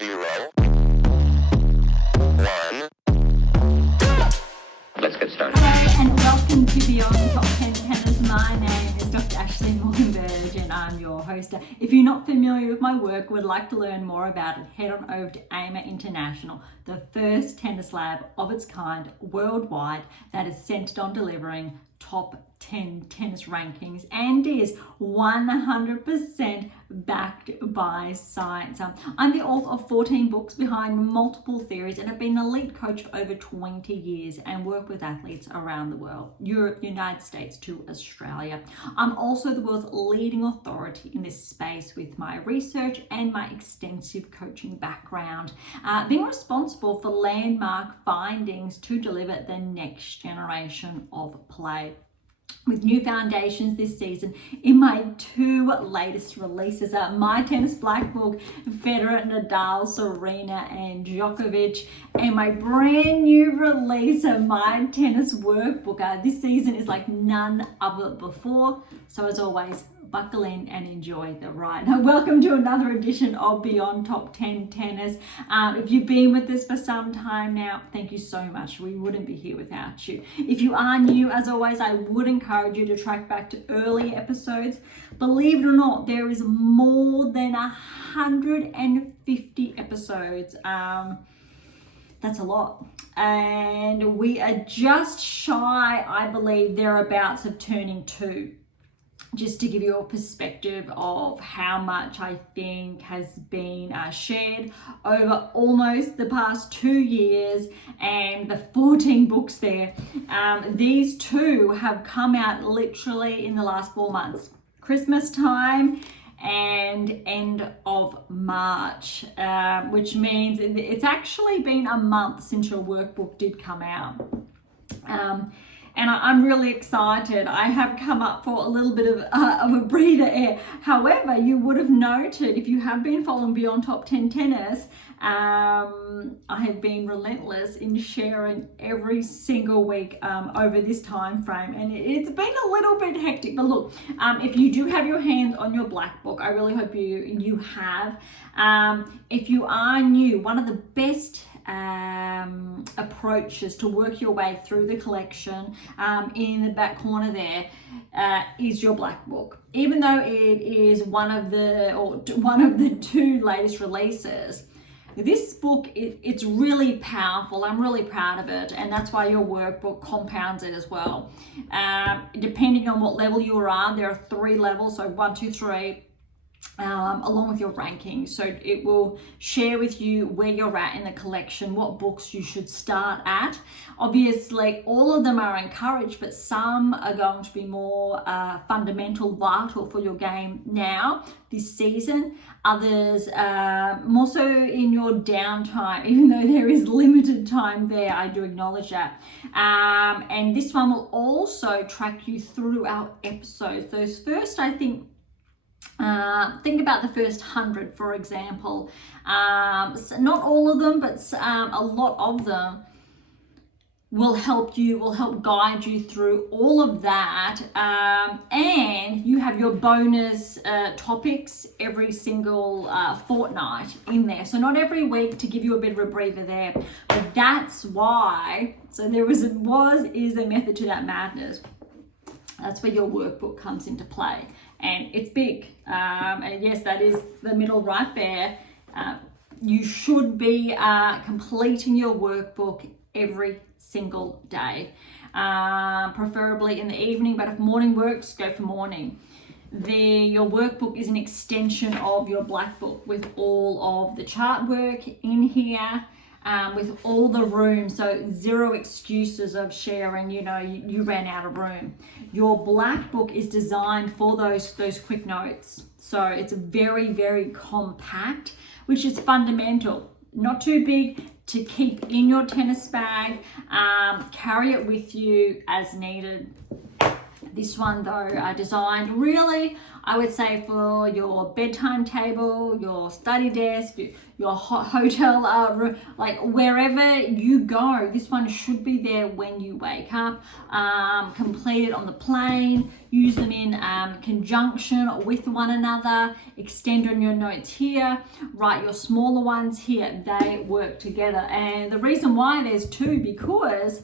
0, 1. Let's get started. Hello and welcome to Beyond Top 10 Tennis. My name is Dr. Ashley Morgan-Berge and I'm your host. If you're not familiar with my work, would like to learn more about it, head on over to AM8 International, the first tennis lab of its kind worldwide that is centered on delivering top 10 tennis rankings and is 100% backed by science. I'm the author of 14 books behind multiple theories and have been an elite coach for over 20 years and work with athletes around the world, Europe, United States to Australia. I'm also the world's leading authority in this space with my research and my extensive coaching background, being responsible for landmark findings to deliver the next generation of play. With new foundations this season in my two latest releases, My Tennis Black Book, Federer, Nadal, Serena and Djokovic, and my brand new release, My Tennis Workbook. This season is like none other before, so as always, buckle in and enjoy the ride. Now, welcome to another edition of Beyond Top 10 Tennis. If you've been with us for some time now, thank you so much. We wouldn't be here without you. If you are new, as always, I would encourage you to track back to early episodes. Believe it or not, there is more than 150 episodes. That's a lot. And we are just shy, I believe, thereabouts of turning 2. Just to give you a perspective of how much I think has been shared over almost the past 2 years and the 14 books there. These two have come out literally in the last 4 months. Christmas time and end of March, which means it's actually been a month since your workbook did come out. And I'm really excited. I have come up for a little bit of a breather air. However, you would have noted, if you have been following Beyond Top 10 Tennis, I have been relentless in sharing every single week over this time frame. And it's been a little bit hectic. But look, if you do have your hands on your black book, I really hope you have. If you are new, one of the best approaches to work your way through the collection in the back corner there is your black book. Even though it is one of the two latest releases, this book it's really powerful. I'm really proud of it, and that's why your workbook compounds it as well. Depending on what level you are on, there are 3 levels, so 1, 2, 3. Along with your rankings, so it will share with you where you're at in the collection, what books you should start at. Obviously all of them are encouraged, but some are going to be more fundamental, vital for your game now this season. Others more so in your downtime, even though there is limited time there. I do acknowledge that. And this one will also track you through our episodes. Those first, I think about the first 100, for example. So not all of them, but a lot of them will help guide you through all of that. And you have your bonus topics every single fortnight in there. So not every week, to give you a bit of a breather there. But that's why, so there is a method to that madness. That's where your workbook comes into play. And it's big. And yes, that is the middle right there. You should be completing your workbook every single day, preferably in the evening, but if morning works, go for morning. Your workbook is an extension of your black book with all of the chart work in here. With all the room, so 0 excuses of sharing, you ran out of room. Your black book is designed for those quick notes. So it's very, very compact, which is fundamental. Not too big to keep in your tennis bag. Carry it with you as needed. This one though, designed really, I would say, for your bedtime table, your study desk, your hotel room, like wherever you go. This one should be there when you wake up. Complete it on the plane, use them in conjunction with one another, extend on your notes here, write your smaller ones here. They work together. And the reason why there's two, because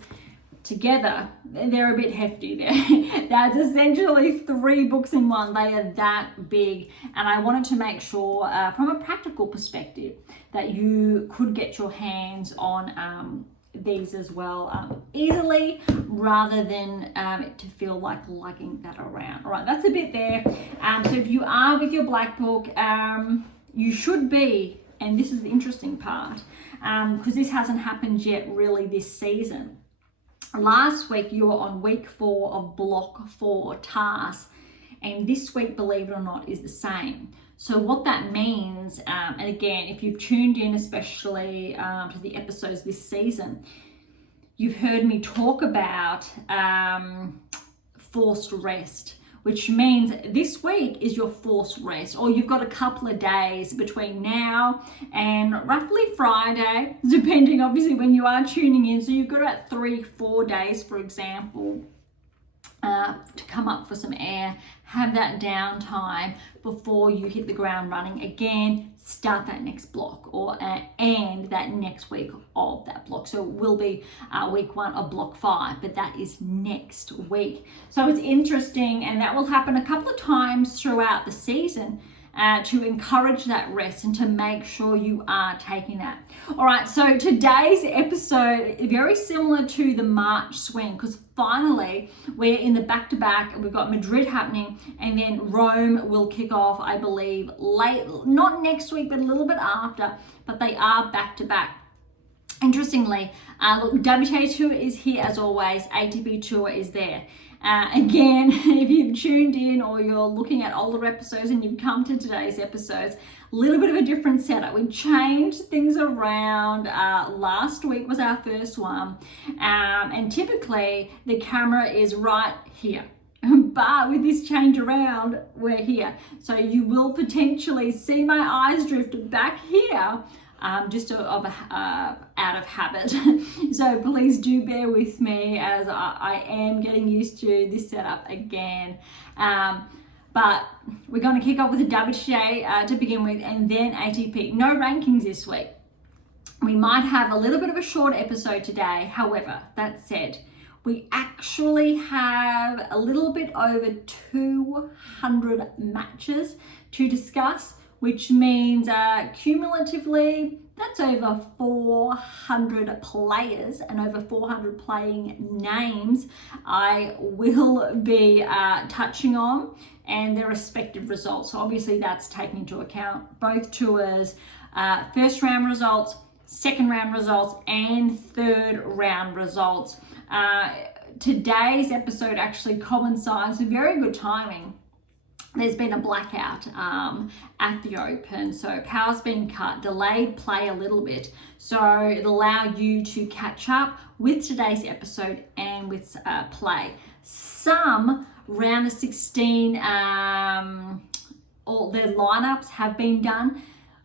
together they're a bit hefty there. That's essentially 3 books in one. They are that big, and I wanted to make sure from a practical perspective that you could get your hands on these as well easily, rather than to feel like lugging that around. All right, that's a bit there. So if you are with your black book, you should be, and this is the interesting part, because this hasn't happened yet really this season. Last week you were on week 4 of block 4 tasks, and this week, believe it or not, is the same. So what that means, and again, if you've tuned in especially to the episodes this season, you've heard me talk about forced rest, which means this week is your forced rest, or you've got a couple of days between now and roughly Friday, depending obviously when you are tuning in. So you've got about 3-4 days, for example, to come up for some air, have that downtime before you hit the ground running again, start that next block, or and that next week of that block. So it will be week 1 of block 5, but that is next week. So it's interesting, and that will happen a couple of times throughout the season to encourage that rest and to make sure you are taking that. All right, so today's episode is very similar to the March swing, because finally we're in the back-to-back. We've got Madrid happening, and then Rome will kick off, I believe, late, not next week, but a little bit after, but they are back-to-back. Interestingly, look, WTA Tour is here as always, ATP Tour is there. Again, if you've tuned in or you're looking at older episodes and you've come to today's episodes, a little bit of a different setup. We changed things around. Last week was our first one, and typically the camera is right here. But with this change around, we're here. So you will potentially see my eyes drift back here, just out of habit. So please do bear with me as I am getting used to this setup again. But we're going to kick off with the WTA to begin with, and then ATP. No rankings this week. We might have a little bit of a short episode today. However, that said, we actually have a little bit over 200 matches to discuss, which means cumulatively that's over 400 players and over 400 playing names I will be touching on, and their respective results. So obviously that's taking into account both tours, first round results, second round results, and third round results. Today's episode actually coincides with very good timing. There's been a blackout at the Open, so power's been cut, delayed play a little bit, so it'll allow you to catch up with today's episode and with play. Some round of 16, all their lineups have been done.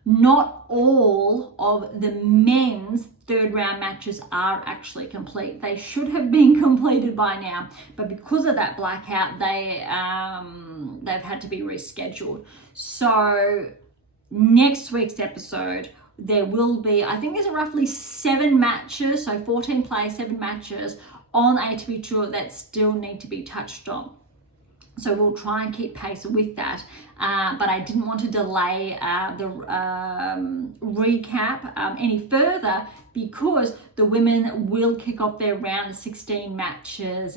Not all of the men's third round matches are actually complete. They should have been completed by now, but because of that blackout, they've had to be rescheduled. So next week's episode, there will be, I think there's roughly 7 matches, so 14 play, 7 matches on ATP Tour that still need to be touched on. So we'll try and keep pace with that, but I didn't want to delay the recap any further, because the women will kick off their round of 16 matches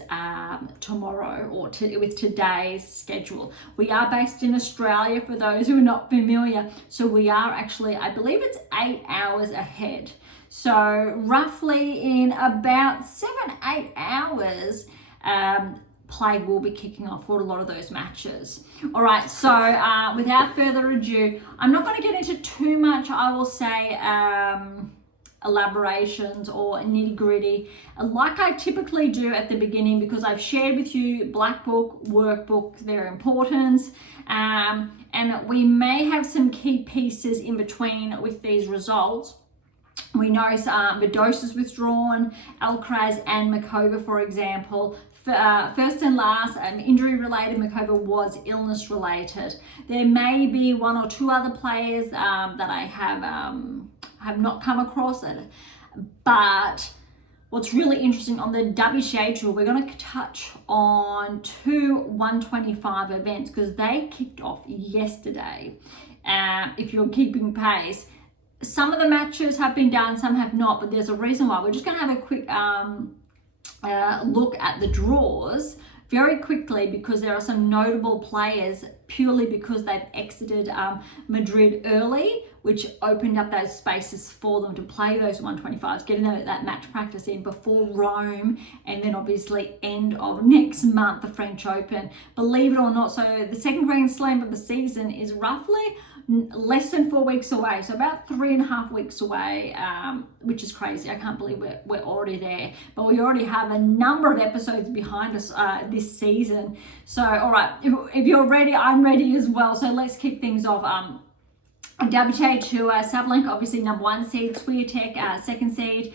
tomorrow, or with today's schedule. We are based in Australia, for those who are not familiar, so we are actually, I believe it's 8 hours ahead. So roughly in about 7-8 hours, play will be kicking off for a lot of those matches. All right, so without further ado, I'm not going to get into too much, I will say, elaborations or nitty gritty like I typically do at the beginning, because I've shared with you Black Book, Workbook, their importance, and we may have some key pieces in between with these results. We know Mendoza's withdrawn, Alcaraz and Makova, for example. First and last, injury related. Makova was illness related. There may be one or two other players that I have not come across it. But what's really interesting on the WTA Tour, we're going to touch on two 125 events because they kicked off yesterday. If you're keeping pace, some of the matches have been done, some have not, but there's a reason why. We're just going to have a quick look at the draws very quickly, because there are some notable players purely because they've exited Madrid early, which opened up those spaces for them to play those 125s, getting that match practice in before Rome, and then obviously end of next month, the French Open. Believe it or not, so the second Grand Slam of the season is roughly less than 4 weeks away, so about 3.5 weeks away, which is crazy. I can't believe we're already there, but we already have a number of episodes behind us this season. So all right, if you're ready, I'm ready as well. So let's kick things off. WTA Tour, Sabalenka obviously number 1 seed, Swiatek second seed.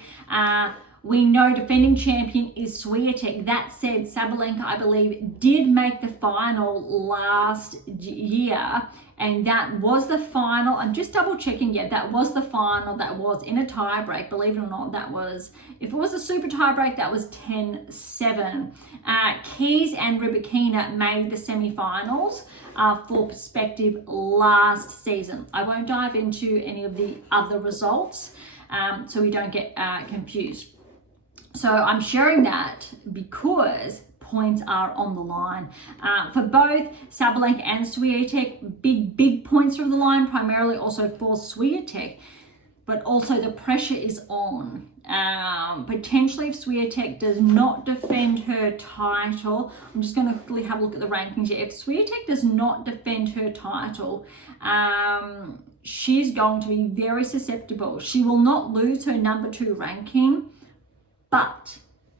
We know defending champion is Swiatek. That said, Sabalenka, I believe, did make the final last year, and that was the final. I'm just double checking. Yeah, that was the final. That was in a tie break. Believe it or not, that was, if it was a super tie break, that was 10-7. Keys and Rybakina made the semi-finals for perspective last season. I won't dive into any of the other results so we don't get confused. So I'm sharing that because points are on the line. For both Sabalenka and Swiatek, big points from the line, primarily also for Swiatek, but also the pressure is on. Potentially if Swiatek does not defend her title, I'm just going to quickly have a look at the rankings here. If Swiatek does not defend her title, she's going to be very susceptible. She will not lose her number 2 ranking, but,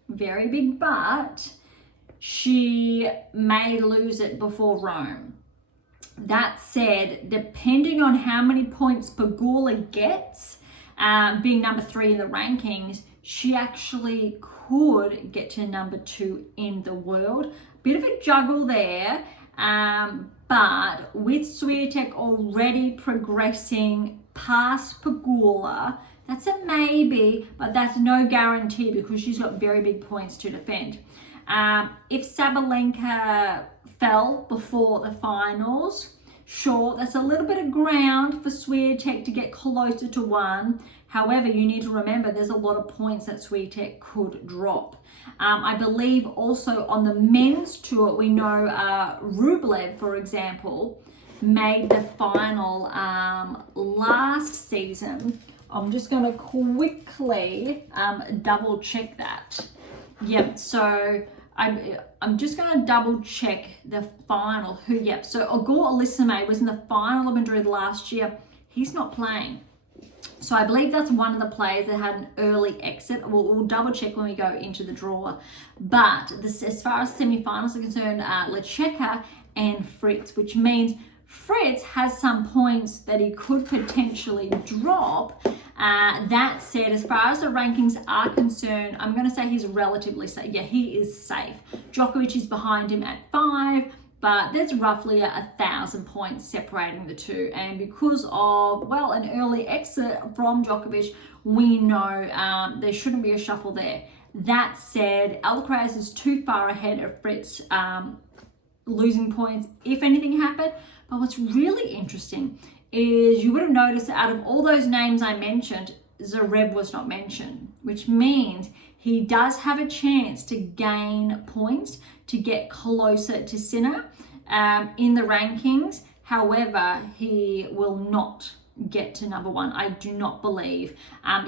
very big but, she may lose it before Rome. That said, depending on how many points Pegula gets, being number 3 in the rankings, she actually could get to number 2 in the world. Bit of a juggle there, but with Swiatek already progressing past Pegula, that's a maybe, but that's no guarantee because she's got very big points to defend. If Sabalenka fell before the finals, sure, that's a little bit of ground for Swiatek to get closer to 1. However, you need to remember there's a lot of points that Swiatek could drop. I believe also on the men's tour, we know Rublev, for example, made the final last season. I'm just going to quickly double check that. Yep, so I'm just going to double check the final. So Igor Alisime was in the final of Madrid last year. He's not playing. So I believe that's one of the players that had an early exit. We'll double check when we go into the draw. But as far as semi-finals are concerned, Lecheka and Fritz, which means Fritz has some points that he could potentially drop. That said, as far as the rankings are concerned, I'm going to say he's relatively safe. Yeah, he is safe. Djokovic is behind him at 5, but there's roughly 1,000 points separating the two. And because of, well, an early exit from Djokovic, we know there shouldn't be a shuffle there. That said, Alcaraz is too far ahead of Fritz losing points if anything happened. But what's really interesting is you would have noticed that out of all those names I mentioned, Zverev was not mentioned, which means he does have a chance to gain points to get closer to Sinner in the rankings. However, he will not get to number 1. I do not believe.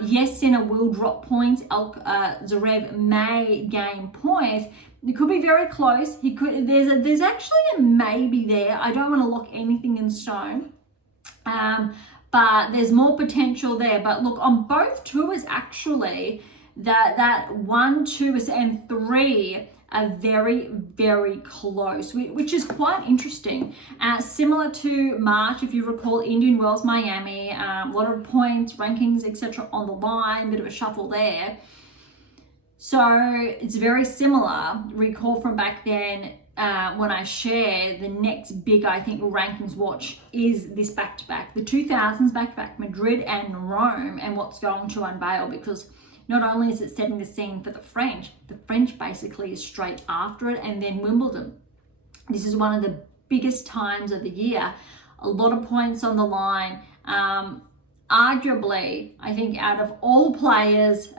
Yes, Sinner will drop points. Zverev may gain points. It could be very close. He could. There's actually a maybe there. I don't want to lock anything in stone. but there's more potential there. But look, on both tours, actually, that 1, 2, and 3 are very, very close, which is quite interesting. Similar to March, if you recall, Indian Wells, Miami, a lot of points, rankings, etc. on the line, bit of a shuffle there. So it's very similar. Recall from back then, when I shared, the next big, I think, rankings watch is this back-to-back, the 2000s back-to-back, Madrid and Rome, and what's going to unveil, because not only is it setting the scene for the French basically is straight after it, and then Wimbledon. This is one of the biggest times of the year. A lot of points on the line. Arguably, I think out of all players,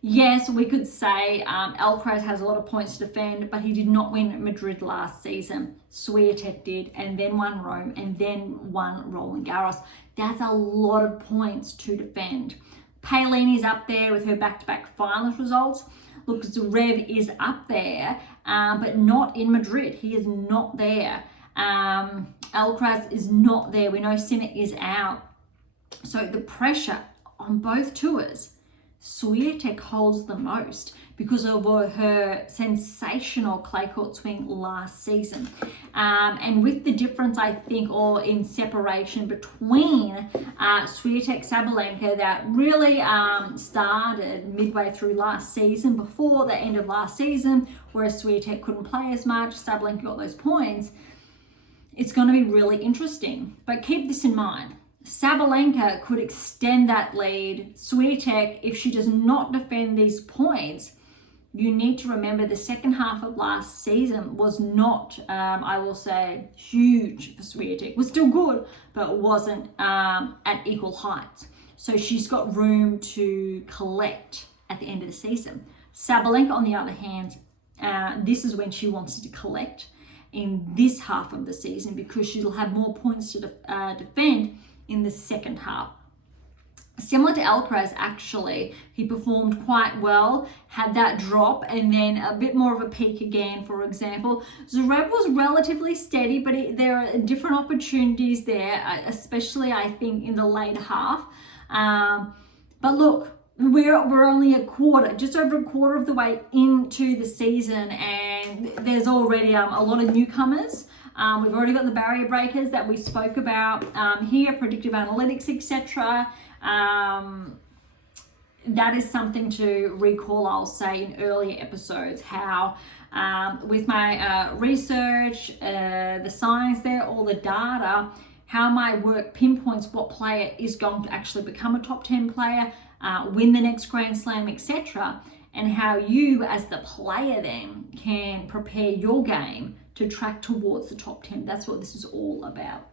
yes, we could say Alcaraz has a lot of points to defend, but he did not win Madrid last season. Swiatek did, and then won Rome, and then won Roland Garros. That's a lot of points to defend. Paolini's up there with her back-to-back finals results. Look, Zverev is up there, but not in Madrid. He is not there. Alcaraz is not there. We know Sinner is out. So the pressure on both tours, Swiatek holds the most because of her sensational clay court swing last season. And with the difference, I think, or in separation between Swiatek, Sabalenka, that really started midway through last season, before the end of last season, whereas Swiatek couldn't play as much, Sabalenka got those points. It's going to be really interesting. But keep this in mind. Sabalenka could extend that lead. Swiatek, if she does not defend these points, you need to remember the second half of last season was not, I will say, huge for Swiatek. Was still good, but wasn't at equal heights. So she's got room to collect at the end of the season. Sabalenka, on the other hand, this is when she wants to collect in this half of the season, because she'll have more points to defend in the second half. Similar to Alcaraz, actually, he performed quite well, had that drop, and then a bit more of a peak again, for example. Zverev was relatively steady, but there are different opportunities there, especially, I think, in the later half. But look, we're only just over a quarter of the way into the season, and there's already a lot of newcomers. We've already got the barrier breakers that we spoke about here, predictive analytics, etc. That is something to recall, I'll say, in earlier episodes, how with my research, the science there, all the data, how my work pinpoints what player is going to actually become a top 10 player, win the next Grand Slam, etc. And how you as the player then can prepare your game to track towards the top 10. That's what this is all about.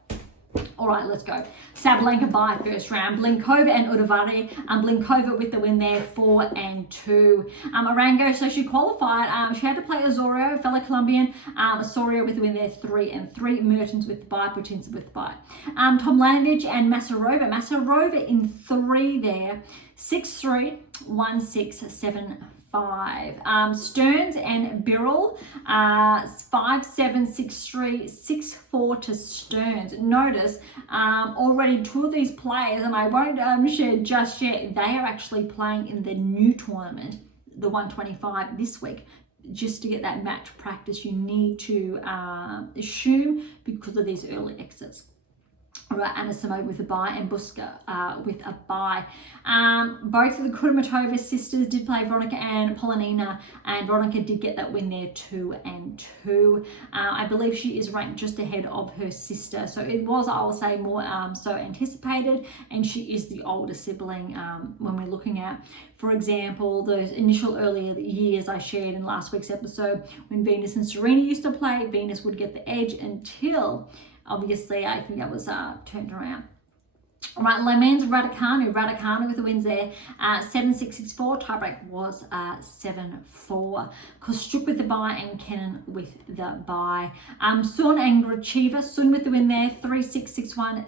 All right, let's go. Sabalenka by first round. Blinkova and Udavari. Blinkova with the win there, 4-2. Arango, so she qualified. She had to play Osorio, fellow Colombian. Osorio with the win there, 3-3. Mertens with the bye, Putinsa with the bye. Tomljanovic and Masarova. Masarova in 3 there, 6-3, 1-6, 7-5. Stearns and Birrell, 5-7, 6-3, 6-4 to Stearns. Notice already 2 of these players, and I won't share just yet, they are actually playing in the new tournament, the 125 this week. Just to get that match practice, you need to assume, because of these early exits. All right, Anisimova with a bye and Buska with a bye. Both of the Kudermetova sisters did play, Veronica and Polonina, and Veronica did get that win there, 2-2. I believe she is ranked just ahead of her sister, so it was, I will say, more so anticipated, and she is the older sibling when we're looking at, for example, those initial earlier years I shared in last week's episode when Venus and Serena used to play. Venus would get the edge until, obviously, I think that was turned around. All right, Le Mans Raducanu with the wins there, 7-6, 6-4. Tiebreak was 7-4. Kostruk with the bye and Kennan with the bye. Sun and Gracheva. Sun with the win there, 3-6, 6-1,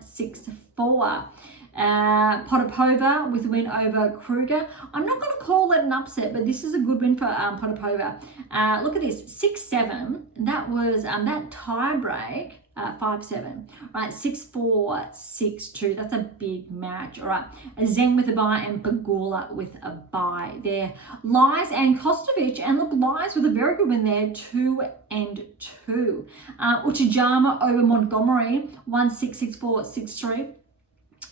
6-4. Potapova with the win over Kruger. I'm not going to call it an upset, but this is a good win for Potapova. Look at this, 6-7. That was that tie break. 5-7. Right, 6-4, 6-2. That's a big match. All right, Zheng with a bye and Pegula with a bye there. Lies and Kostovic, and look, Lies with a very good win there, 2-2. Uchijama over Montgomery, 1-6, 6-4, 6-3.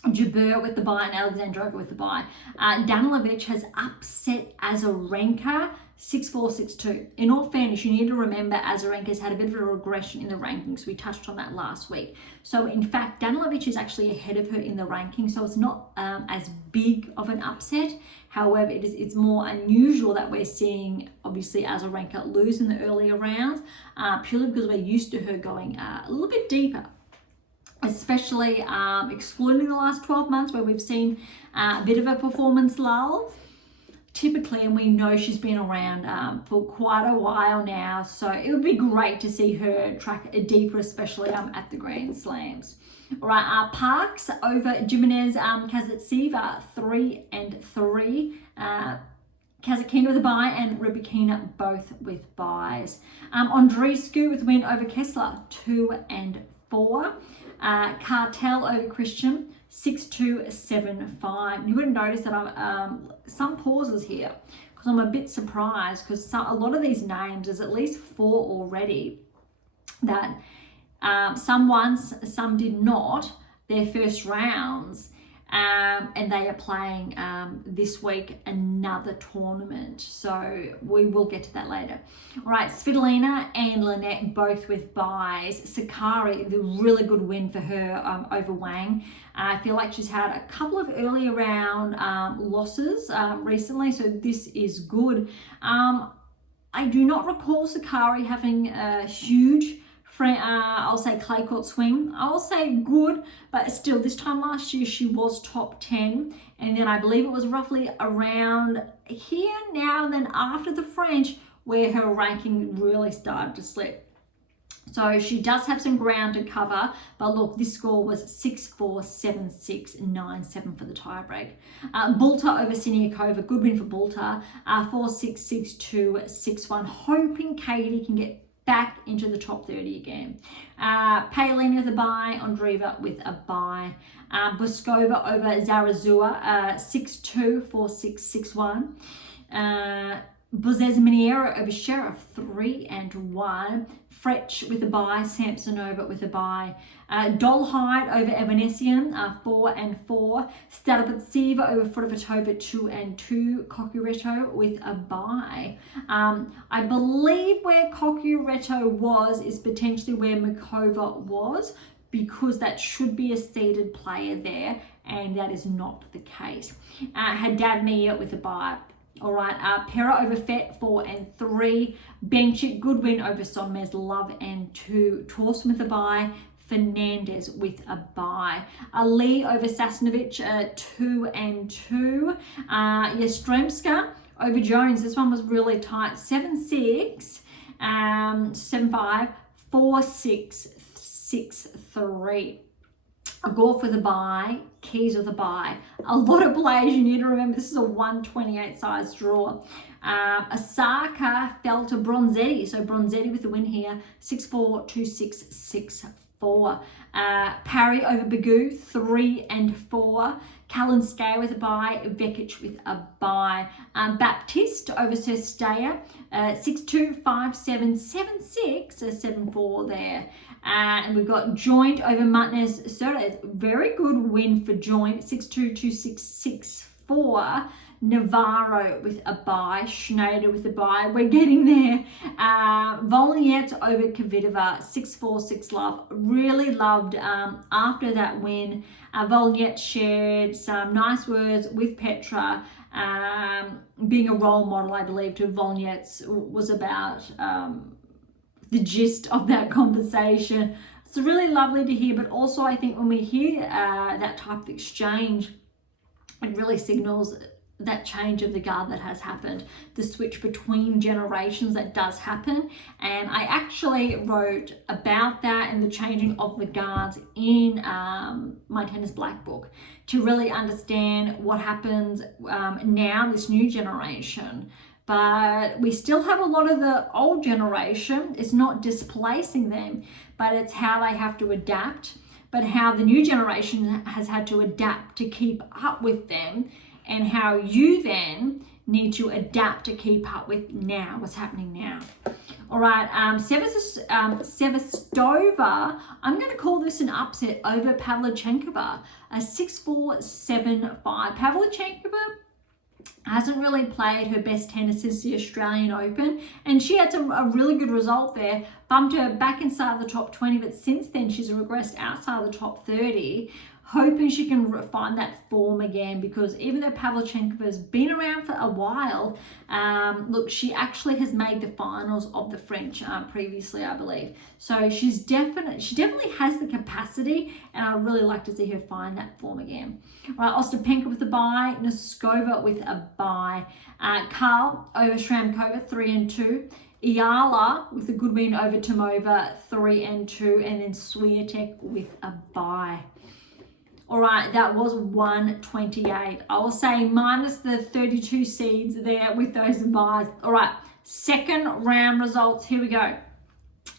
Jabeur with the bye and Alexandrova with the bye. Danilovic has upset Azarenka 6-4, 6-2. In all fairness, you need to remember Azarenka's had a bit of a regression in the rankings. We touched on that last week. So in fact, Danilovic is actually ahead of her in the rankings, so it's not as big of an upset. However, it's more unusual that we're seeing, obviously, Azarenka lose in the earlier rounds, purely because we're used to her going a little bit deeper. Especially excluding the last 12 months where we've seen a bit of a performance lull. Typically, and we know she's been around for quite a while now, so it would be great to see her track deeper, especially at the Grand Slams. All right, Parks over Jimenez Kazatseva, 3-3. Kazatkina with a bye and Rybakina both with byes. Andreescu with a win over Kessler, 2-4. Cartel over Christian, 6-2, 7-5. You would notice that I'm some pauses here because I'm a bit surprised because a lot of these names, there's at least 4 already that some once, some did not, their first rounds, and they are playing this week another tournament. So we will get to that later. All right, Svitolina and Lynette both with byes. Sakari, the really good win for her over Wang. I feel like she's had a couple of early round losses recently, so this is good. I do not recall Sakari having a huge I'll say clay court swing. I'll say good, but still this time last year she was top 10, and then I believe it was roughly around here now and then after the French where her ranking really started to slip. So she does have some ground to cover, but look, this score was 6-4, 7-6, 9-7 for the tiebreak. Bulta over Siniakova, good win for Bulta, 4-6, 6-2, 6-1, hoping Katie can get back into the top 30 again. Paolini with a bye, Andreeva with a bye. Boskova over Zarazua, 6-2, 4-6, 6-1. Bozes Miniera over Sheriff, 3-1. Fretch with a bye, Samsonova with a bye. Dolhide over Evanesian, 4-4. Stadapatsiva over Frutovitova, 2-2. Kokureto with a bye. I believe where Kokureto was is potentially where Mikova was, because that should be a seeded player there, and that is not the case. Haddad Mia with a bye. All right, Pera over Fett, 4-3. Benchik, good win over Sonmez, Love and 2. Torsten with a bye. Fernandez with a bye. Ali over Sasnovich, 2-2. Yastremska over Jones. This one was really tight. 7-6, 7-5, 4-6, 6-3. Gauff with a bye, Keys with a bye. A lot of players, you need to remember, this is a 128 size draw. Osaka fell to Bronzetti, so Bronzetti with the win here, 6-4, 2-6, 6-4. Parry over Begu, 3-4. Kalinskaya with a bye, Vekic with a bye. Baptiste over Sestaya, 6-2, 5-7, 7-6, 7-4 there. And we've got Joint over Martinez Soto. Very good win for Joint, 6-2, 2-6, 6-4. Navarro with a bye, Schneider with a bye. We're getting there. Volnyet over Kvitova, 6-4, 6-love. Really loved after that win. Volnyet shared some nice words with Petra. Being a role model, I believe, to Volnyet was about the gist of that conversation. It's really lovely to hear, but also I think when we hear that type of exchange, it really signals that change of the guard that has happened, the switch between generations that does happen. And I actually wrote about that and the changing of the guards in my tennis black book to really understand what happens now, this new generation, but we still have a lot of the old generation. It's not displacing them, but it's how they have to adapt, but how the new generation has had to adapt to keep up with them, and how you then need to adapt to keep up with now, what's happening now. All right, Sevastova, I'm going to call this an upset over Pavlyuchenkova, a 6-4, 7-5. Pavlyuchenkova hasn't really played her best tennis since the Australian Open, and she had a really good result there, bumped her back inside the top 20, but since then she's regressed outside the top 30, hoping she can find that form again, because even though Pavlyuchenkova's been around for a while, look, she actually has made the finals of the French previously, I believe. So she definitely has the capacity, and I'd really like to see her find that form again. All right, Ostapenko with a bye, Noskova with a bye, Karl over Shramkova 3-2. Iala with a good win over Tomova 3-2, and then Swiatek with a bye. All right, that was 128. I will say minus the 32 seeds there with those buys. All right, second round results. Here we go.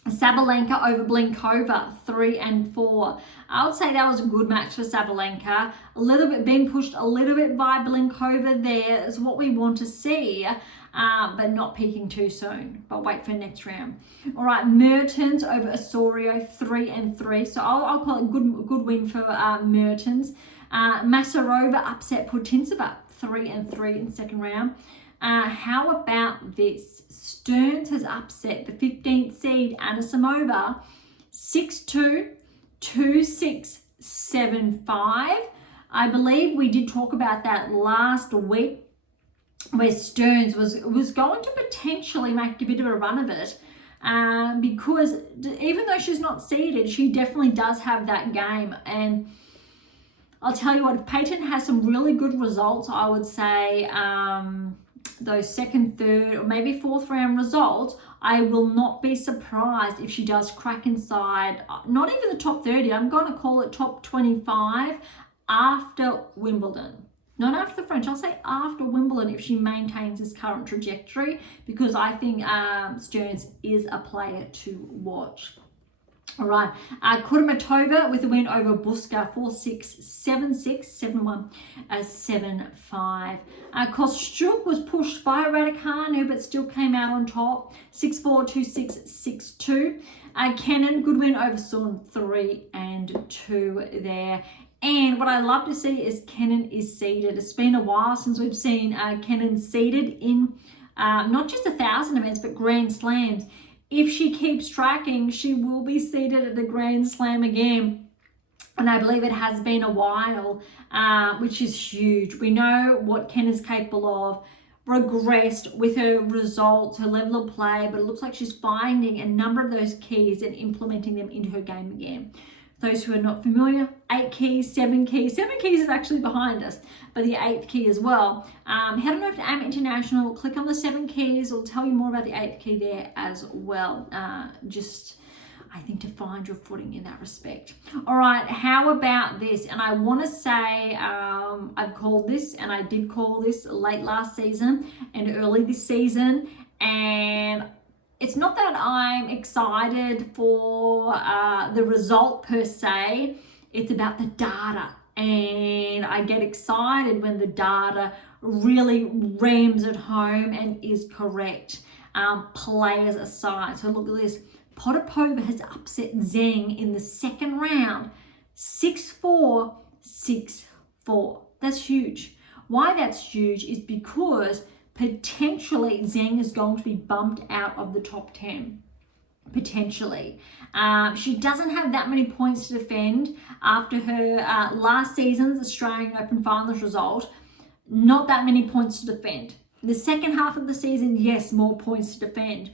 Sabalenka over Blinkova 3-4. I would say that was a good match for Sabalenka. A little bit being pushed a little bit by Blinkova there is what we want to see. But not peaking too soon. But wait for next round. All right, Mertens over Osorio 3-3. So I'll call it good win for Mertens. Masarova upset Putintseva 3-3 in second round. How about this? Stearns has upset the 15th seed Anisimova 6-2, 2-6, 7-5. I believe we did talk about that last week, where Stearns was going to potentially make a bit of a run of it, because even though she's not seeded, she definitely does have that game. And I'll tell you what, if Peyton has some really good results, I would say those second, third, or maybe fourth round results, I will not be surprised if she does crack inside, not even the top 30, I'm going to call it top 25 after Wimbledon. Not after the French, I'll say after Wimbledon if she maintains this current trajectory, because I think Stearns is a player to watch. All right, Kudermetova with a win over Buska 4-6, 7-6, 7-1, 7-5. Kostyuk was pushed by Raducanu but still came out on top, 6-4, 2-6, 6-2. Kenin, good win over Sun 3-2 there. And what I love to see is Kenin is seeded. It's been a while since we've seen Kenin seeded in not just 1,000 events, but Grand Slams. If she keeps tracking, she will be seeded at the Grand Slam again. And I believe it has been a while, which is huge. We know what Kenin's capable of. Regressed with her results, her level of play, but it looks like she's finding a number of those keys and implementing them into her game again. Those who are not familiar, 8 keys, 7 keys. 7 keys is actually behind us, but the 8th key as well. Head on over to AM8 International, click on the 7 keys. It'll tell you more about the 8th key there as well. I think to find your footing in that respect. All right, how about this? And I want to say I've called this, and I did call this late last season and early this season, and it's not that I'm excited for the result per se, it's about the data. And I get excited when the data really rams it home and is correct, players aside. So look at this. Potapova has upset Zheng in the second round, 6-4, 6-4. That's huge. Why that's huge is because potentially Zheng is going to be bumped out of the top 10. Potentially. She doesn't have that many points to defend after her last season's Australian Open finals result. Not that many points to defend. The second half of the season, yes, more points to defend.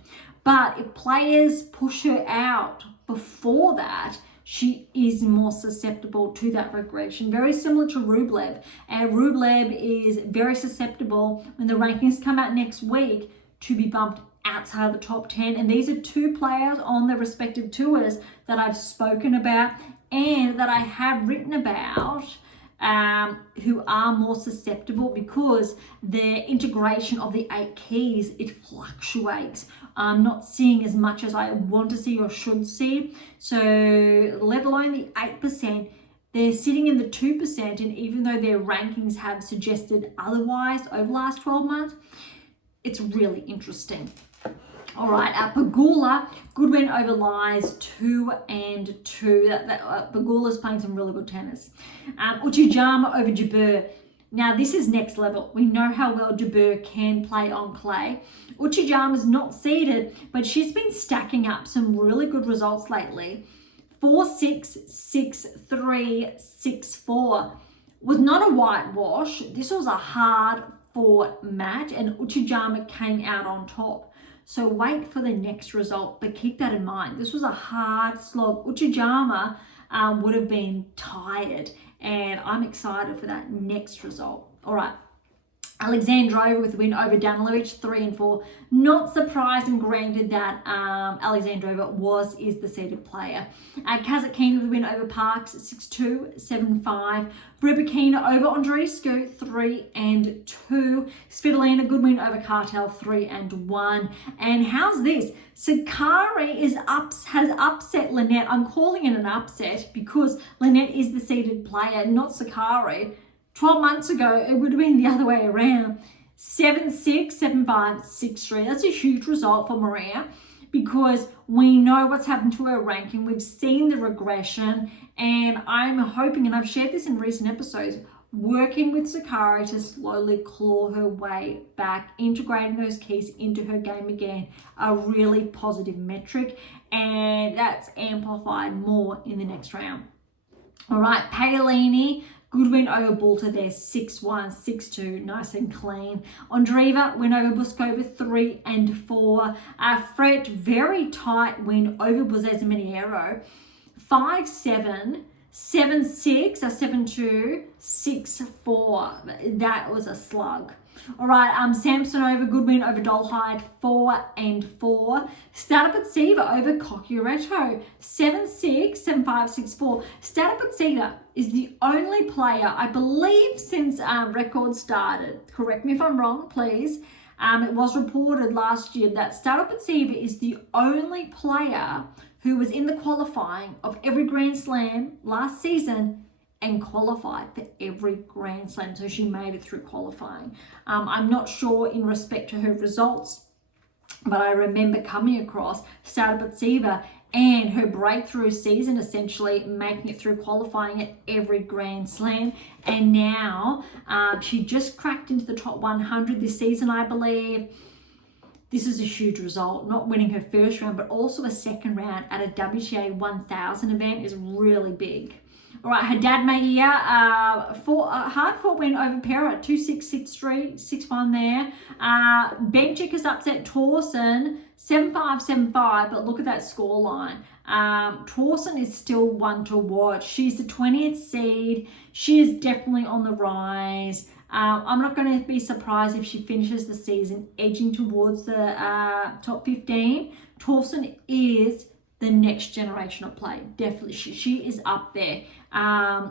But if players push her out before that, she is more susceptible to that regression. Very similar to Rublev. And Rublev is very susceptible when the rankings come out next week to be bumped outside of the top 10. And these are two players on their respective tours that I've spoken about and that I have written about who are more susceptible because their integration of the 8 keys, it fluctuates. I'm not seeing as much as I want to see or should see. So let alone the 8%, they're sitting in the 2%, and even though their rankings have suggested otherwise over the last 12 months, it's really interesting. All right, Pegula, good win over Lies, 2-2. Pegula's playing some really good tennis. Uchijama over Jabeur. Now, this is next level. We know how well Jabeur can play on clay. Uchijama's not seeded, but she's been stacking up some really good results lately. 4-6, 6-3, 6-4. Was not a whitewash. This was a hard-fought match, and Uchijama came out on top. So wait for the next result, but keep that in mind. This was a hard slog. Uchijama would have been tired, and I'm excited for that next result. All right. Alexandrova with a win over Danilovic, 3-4. Not surprising, granted, that Alexandrova is the seeded player. Kazatkina with a win over Parks, 6-2, 7-5. Rybakina over Andreescu, 3-2. Svitolina, good win over Cartel, 3-1. And how's this? Sakkari has upset Linette. I'm calling it an upset because Linette is the seeded player, not Sakkari. 12 months ago, it would have been the other way around. 7-6, 7-5, 6-3. That's a huge result for Maria because we know what's happened to her ranking. We've seen the regression, and I'm hoping, and I've shared this in recent episodes, working with Sakkari to slowly claw her way back, integrating those keys into her game again, a really positive metric, and that's amplified more in the next round. All right, Paolini, good win over Balta there, 6-1, 6-2, nice and clean. Andreeva win over Buskova, 3-4. Fred, very tight win over Buzez-Miniero, 5-7, 7-6, 7-2, 6-4. That was a slug. All right, Samsonova, good win over Dolhide, 4-4. Statabatseva over Cocchiaretto, 7-6, 7-5, 6-4. Statabatseva is the only player, I believe, since records started. Correct me if I'm wrong, please. It was reported last year that Statabatseva is the only player who was in the qualifying of every Grand Slam last season and qualified for every Grand Slam. So she made it through qualifying. I'm not sure in respect to her results, but I remember coming across Statabatseva and her breakthrough season, essentially making it through qualifying at every Grand Slam. And now she just cracked into the top 100 this season, I believe. This is a huge result. Not winning her first round, but also a second round at a WTA 1000 event is really big. All right, Haddad Maia, hard-fought win over Pera, 2-6, 6-3, 6-1 there. Benchik has upset Torsen, 7-5, 7-5, but look at that scoreline. Torsen is still one to watch. She's the 20th seed. She is definitely on the rise. I'm not going to be surprised if she finishes the season edging towards the top 15. Torsen is the next generation of play. Definitely, she is up there.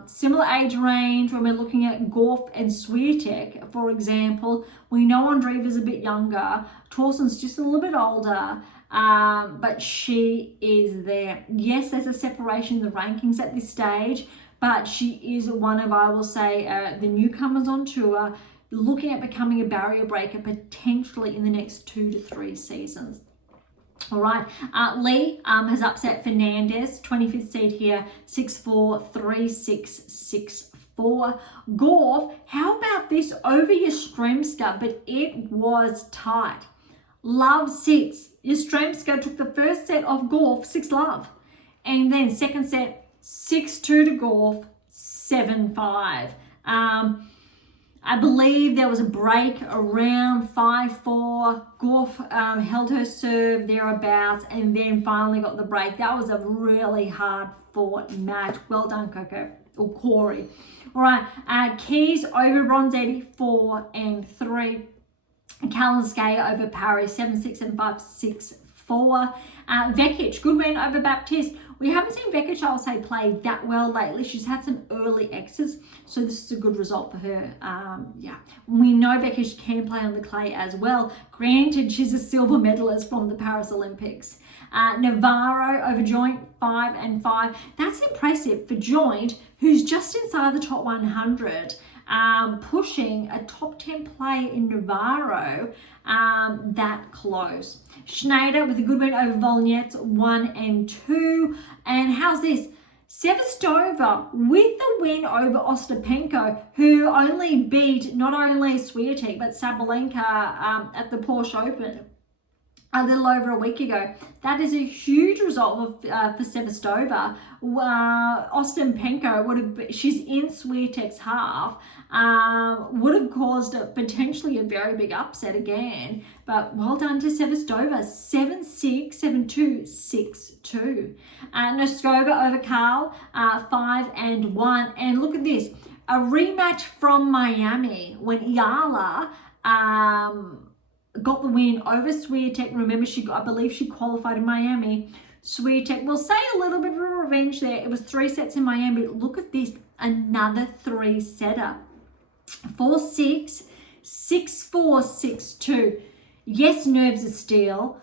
Similar age range when we're looking at Gauff and Swiatek, for example. We know Andreeva's a bit younger. Torsen's just a little bit older, but she is there. Yes, there's a separation in the rankings at this stage, but she is one of, I will say, the newcomers on tour, looking at becoming a barrier breaker potentially in the next 2 to 3 seasons. All right, Lee has upset Fernandez, 25th seed here, 6-4, 3-6, 6-4. Gauff, how about this over Yastremska, but it was tight. Love 6. Yastremska took the first set off Gauff, 6-love. And then second set, 6-2 to Gauff, 7-5. I believe there was a break around 5-4. Gauff held her serve thereabouts and then finally got the break. That was a really hard fought match. Well done, Coco, or Corey. All right, Keys over Bronzetti, 4-3. Kalinskaya over Parry, 7-6, 7-5, 6-4. Vekic, good win over Baptiste. We haven't seen Vekic, I'll say, play that well lately. She's had some early exits, so this is a good result for her. Yeah, we know Vekic can play on the clay as well. Granted, she's a silver medalist from the Paris Olympics. Navarro over Joint, 5-5. That's impressive for Joint, who's just inside the top 100. Pushing a top 10 player in Navarro that close. Schneider with a good win over Volnets, 1-2. And how's this? Sevastova with the win over Ostapenko, who only beat not only Swiatek but Sabalenka at the Porsche Open a little over a week ago. That is a huge result for Sevastova. Ostapenko would have, she's in Swiatek's half, would have caused potentially a very big upset again. But well done to Sevastova, 7-6, 7-2, 6-2. Noskova over Karl, 5-1. And look at this, a rematch from Miami when Iala got the win over Swiatek. Remember, I believe she qualified in Miami. Swiatek, we'll say a little bit of a revenge there. It was 3 sets in Miami. Look at this, another 3-setter. 4-6, 6-4, 6-2. Yes, nerves of steel.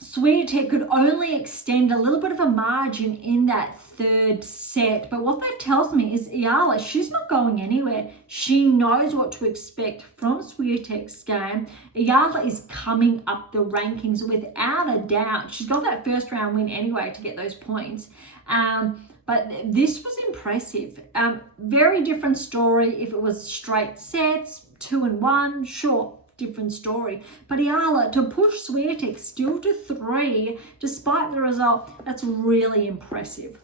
Swiatek could only extend a little bit of a margin in that third set. But what that tells me is Iala, she's not going anywhere. She knows what to expect from Swiatek's game. Iala is coming up the rankings without a doubt. She's got that first round win anyway to get those points. But this was impressive. Very different story if it was straight sets, 2-1, sure. Different story. But Iala to push Swiatek still to 3 despite the result, that's really impressive.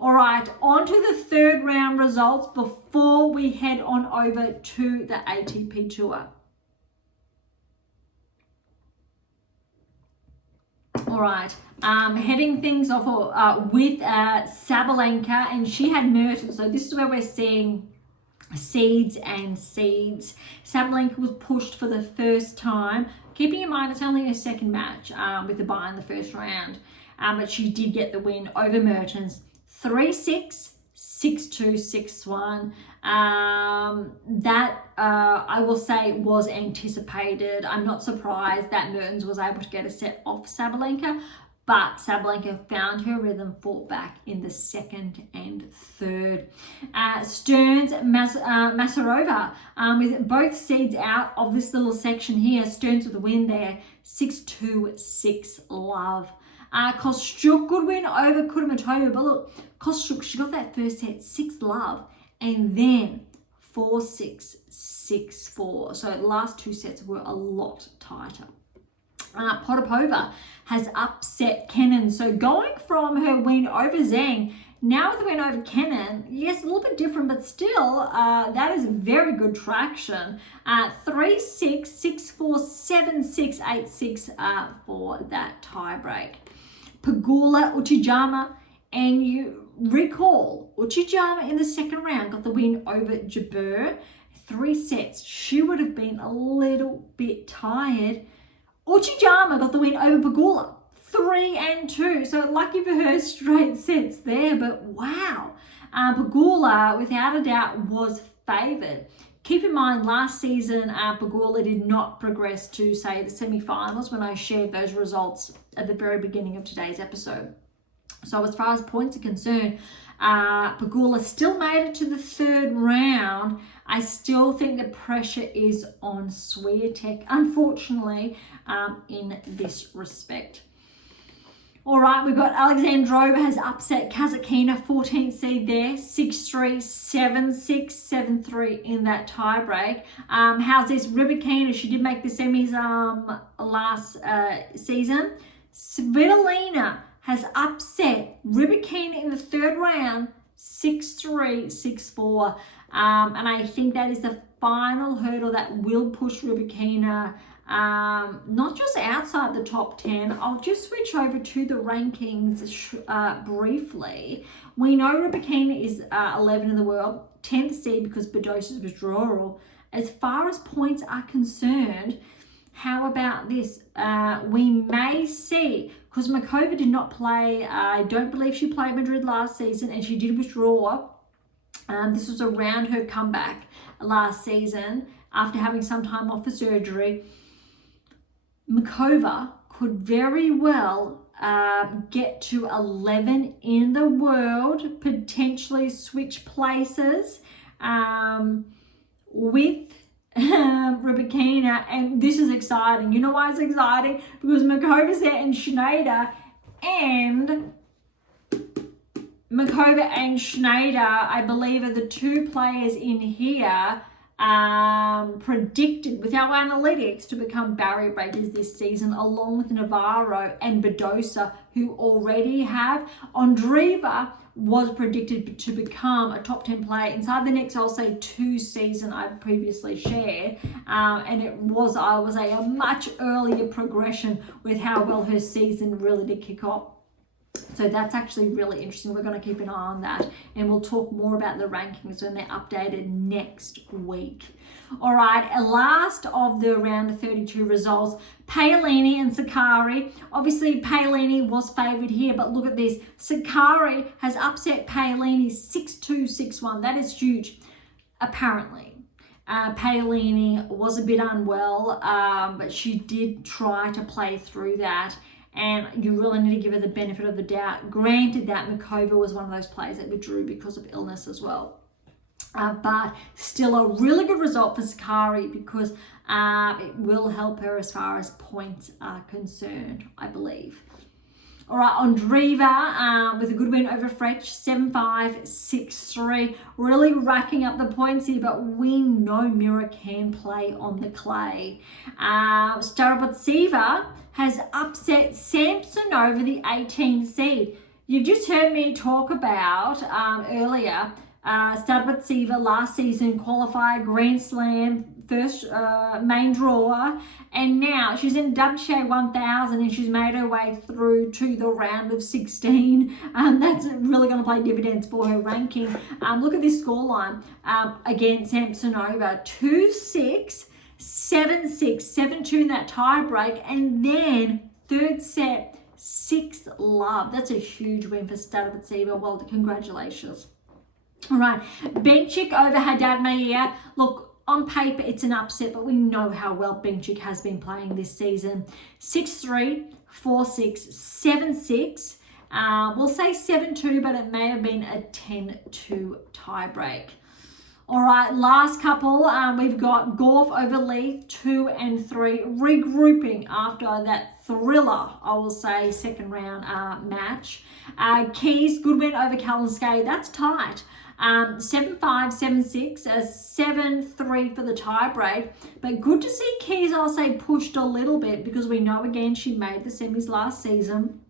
All right, on to the third round results before we head on over to the ATP Tour. All right, heading things off with Sabalenka, and she had Mertens. So this is where we're seeing seeds and seeds. Sabalenka was pushed for the first time. Keeping in mind it's only her second match with the bye in the first round. But she did get the win over Mertens. 3-6, 6-2, 6-1. That I will say was anticipated. I'm not surprised that Mertens was able to get a set off Sabalenka. But Sabalenka found her rhythm, fought back in the second and third. Stearns, Masarova, with both seeds out of this little section here. Stearns with the win there, 6-2, 6-love. Kostyuk, good win over Kudermetova. But look, Kostyuk, she got that first set, 6-love. And then 4-6, 6-4. So the last 2 sets were a lot tighter. Potapova has upset Kenin. So going from her win over Zheng, now with the win over Kenin, yes, a little bit different, but still, that is very good traction. 3-6, 6-4, 7-6, 8-6 for that tiebreak. Pegula, Uchijama, and you recall, Uchijama in the second round got the win over Jabeur. 3 sets. She would have been a little bit tired. Uchijama got the win over Pegula, 3-2. So lucky for her, straight sets there. But wow, Pegula, without a doubt, was favoured. Keep in mind, last season, Pegula did not progress to, say, the semi-finals when I shared those results at the very beginning of today's episode. So as far as points are concerned, Pegula still made it to the third round. I still think the pressure is on Swiatek, unfortunately, in this respect. All right, we've got Alexandrova has upset Kazakhina, 14th seed there, 6-3, 7-6, 7-3 in that tiebreak. How's this? Rybakina, she did make the semis last season. Svitolina has upset Rybakina in the third round, 6-3, 6-4. And I think that is the final hurdle that will push Rybakina not just outside the top 10. I'll just switch over to the rankings briefly. We know Rybakina is 11 in the world, 10th seed because Badosi's withdrawal. As far as points are concerned, How about this? We may see, because Makova did not play, I don't believe she played Madrid last season, and she did withdraw. This was around her comeback last season after having some time off for surgery. Makova could very well get to 11 in the world, potentially switch places with Rybakina, and this is exciting. You know why it's exciting? Because Makova's there and Schneider, and Makova and Schneider, I believe, are the two players in here predicted with our analytics to become barrier breakers this season, along with Navarro and Badosa, who already have. Andreeva was predicted to become a top 10 player inside the next, I'll say, 2 seasons I've previously shared, and it was, I was a much earlier progression with how well her season really did kick off. So that's actually really interesting. We're going to keep an eye on that, and we'll talk more about the rankings when they're updated next week. All right, last of the round of 32 results, Paolini and Sakkari. Obviously, Paolini was favoured here, but look at this. Sakkari has upset Paolini 6-2, 6-1. That is huge, apparently. Paolini was a bit unwell, but she did try to play through that. And you really need to give her the benefit of the doubt. Granted that Makova was one of those players that withdrew because of illness as well. But still a really good result for Sakkari, because it will help her as far as points are concerned, I believe. All right, Andreeva with a good win over Frech, 7-5, 6-3. Really racking up the points here, but we know Mira can play on the clay. Starabotseva has upset Samsonova, the 18 seed. You've just heard me talk about earlier, Starabotseva last season qualifier, Grand Slam, first main drawer, and now she's in WTA 1000 and she's made her way through to the round of 16. That's really going to play dividends for her ranking. Look at this scoreline. Again, Samsonova 2-6, 7-6, 7-2 in that tie break, and then third set, 6-love. That's a huge win for Starabotseva. Well, congratulations. All right, Bencic over Haddad Maia. Look, on paper, it's an upset, but we know how well Bencic has been playing this season. 6-3, 4-6, 7-6. We'll say 7-2, but it may have been a 10-2 tie break. All right, last couple, we've got Gauff over Leith, 2 and 3, regrouping after that thriller, I will say, second round match. Keys, good win over Kalinske, that's tight. 7-5, 7-6, 7-3 for the tie break. But good to see Keys, I'll say, pushed a little bit, because we know, again, she made the semis last season.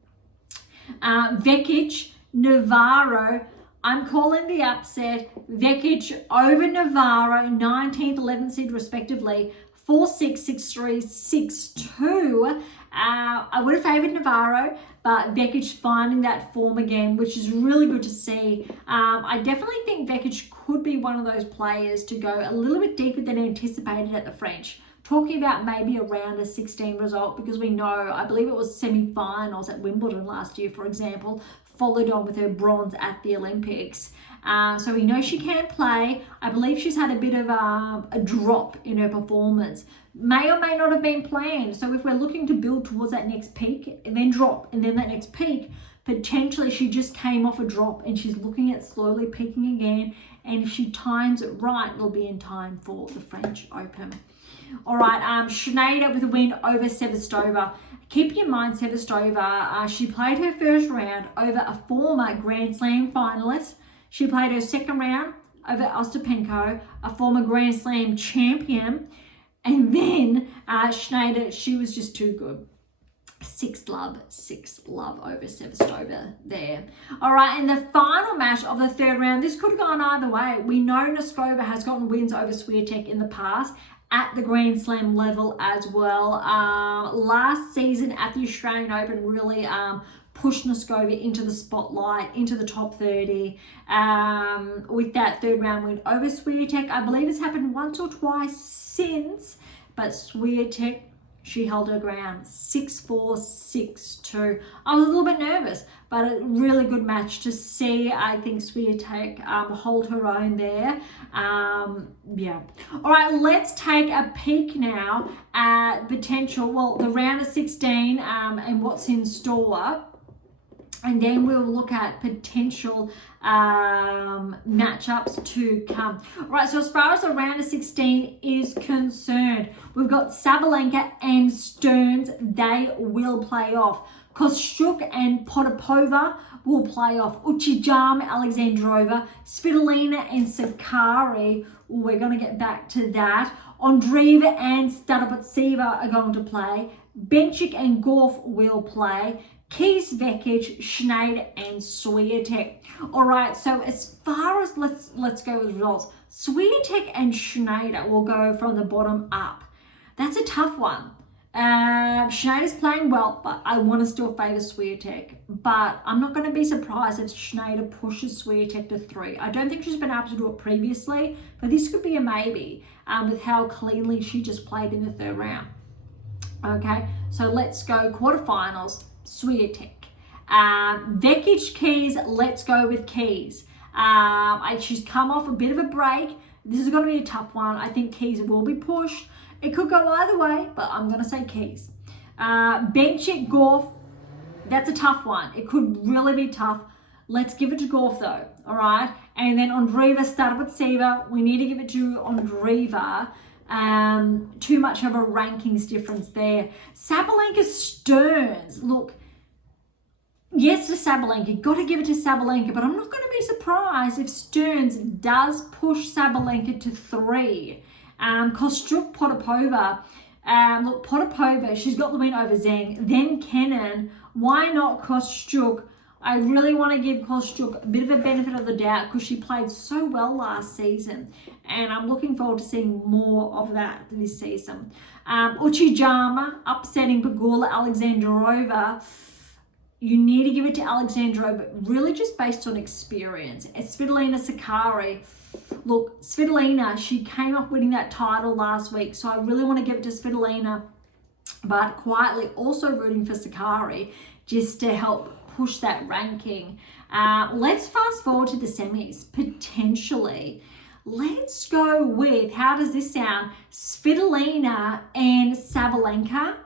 Vekic, Navarro, I'm calling the upset. Vekic over Navarro, 19th, 11th seed respectively, 4-6, 6-3, 6-2. I would have favoured Navarro, but Vekic finding that form again, which is really good to see. I definitely think Vekic could be one of those players to go a little bit deeper than anticipated at the French. Talking about maybe around a 16 result, because we know, I believe it was semi-finals at Wimbledon last year, for example, followed on with her bronze at the Olympics. So we know she can play. I believe she's had a bit of a drop in her performance. May or may not have been planned. So if we're looking to build towards that next peak and then drop and then that next peak, potentially she just came off a drop and she's looking at slowly peaking again. And if she times it right, it'll be in time for the French Open. All right, Schneider with a win over Sevastova. Keep in mind, Sevastova, she played her first round over a former Grand Slam finalist. She played her second round over Ostapenko, a former Grand Slam champion. And then Schneider, she was just too good. 6-love over Sevastova there. All right, and the final match of the third round, this could have gone either way. We know Noskova has gotten wins over Swiatek in the past at the Grand Slam level as well. Last season at the Australian Open really pushed Noskova into the spotlight, into the top 30 with that third round win over Swiatek. I believe it's happened once or twice since, but Swiatek, She held her ground 6-4, 6-2. I was a little bit nervous, but a really good match to see. I think Swiatek hold her own there. Yeah. All right, let's take a peek now at potential, well, the round of 16 and what's in store. And then we'll look at potential matchups to come. All right, so as far as the round of 16 is concerned, we've got Sabalenka and Stearns. They will play off. Kostyuk and Potapova will play off. Uchijama, Alexandrova, Svitolina and Sakari. We're going to get back to that. Andreeva and Stanovatseva are going to play. Bencic and Gauff will play. Keys, Vekic, Schneider and Swiatek. All right, so as far as let's go with results. Swiatek and Schneider will go from the bottom up. That's a tough one. Schneider's playing well, but I want to still favour Swiatek. But I'm not going to be surprised if Schneider pushes Swiatek to 3. I don't think she's been able to do it previously, but this could be a maybe with how cleanly she just played in the third round. Okay, so let's go quarterfinals. Swiatek. Vekic, Keys, let's go with Keys. She's come off a bit of a break. This is going to be a tough one. I think Keys will be pushed. It could go either way, but I'm going to say Keys. Bencic, Gauff, that's a tough one. It could really be tough. Let's give it to Gauff though, all right? And then Andreeva, Stanovatseva, we need to give it to Andreeva. Too much of a rankings difference there. Sabalenka, Stearns. Look, yes to Sabalenka. Got to give it to Sabalenka, but I'm not going to be surprised if Stearns does push Sabalenka to 3. Kostyuk, Potapova. Look, Potapova, she's got the win over Zheng. Then Kenin. Why not Kostyuk? I really want to give Kostyuk a bit of a benefit of the doubt because she played so well last season. And I'm looking forward to seeing more of that this season. Uchijama upsetting Pegula, Alexandrova. You need to give it to Alexandrova, really just based on experience. Svitolina, Sakari. Look, Svitolina, she came up winning that title last week. So I really want to give it to Svitolina. But quietly also rooting for Sakari just to help push that ranking. Let's fast forward to the semis, potentially. Let's go with, how does this sound? Svitolina and Sabalenka.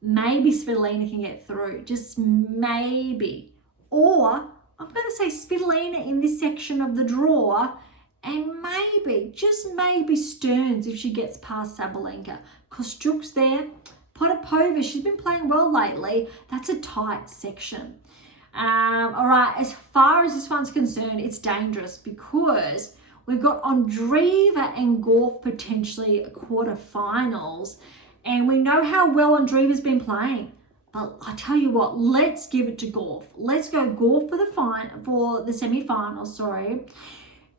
Maybe Svitolina can get through, just maybe. Or I'm going to say Svitolina in this section of the draw, and maybe, just maybe Stearns if she gets past Sabalenka. Kostyuk's there. Potapova, she's been playing well lately. That's a tight section. All right, as far as this one's concerned, it's dangerous because we've got Andreeva and Gauff potentially quarterfinals, and we know how well Andreeva's been playing. But I tell you what, let's give it to Gauff. Let's go Gauff for the semi-finals.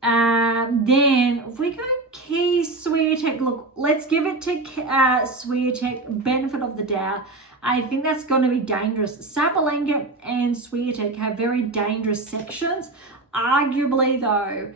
Then if we go Keys, Swiatek, look, let's give it to Swiatek, benefit of the doubt. I think that's going to be dangerous. Sabalenka and Swiatek have very dangerous sections. Arguably, though,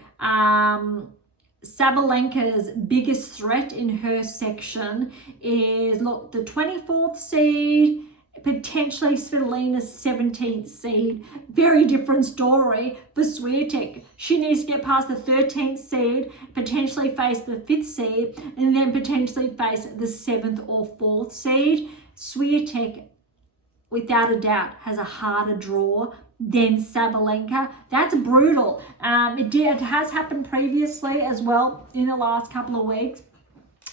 Sabalenka's biggest threat in her section is, look, the 24th seed, potentially Svitolina's 17th seed. Very different story for Swiatek. She needs to get past the 13th seed, potentially face the 5th seed, and then potentially face the 7th or 4th seed. Swiatek, without a doubt, has a harder draw than Sabalenka. That's brutal. It has happened previously as well in the last couple of weeks.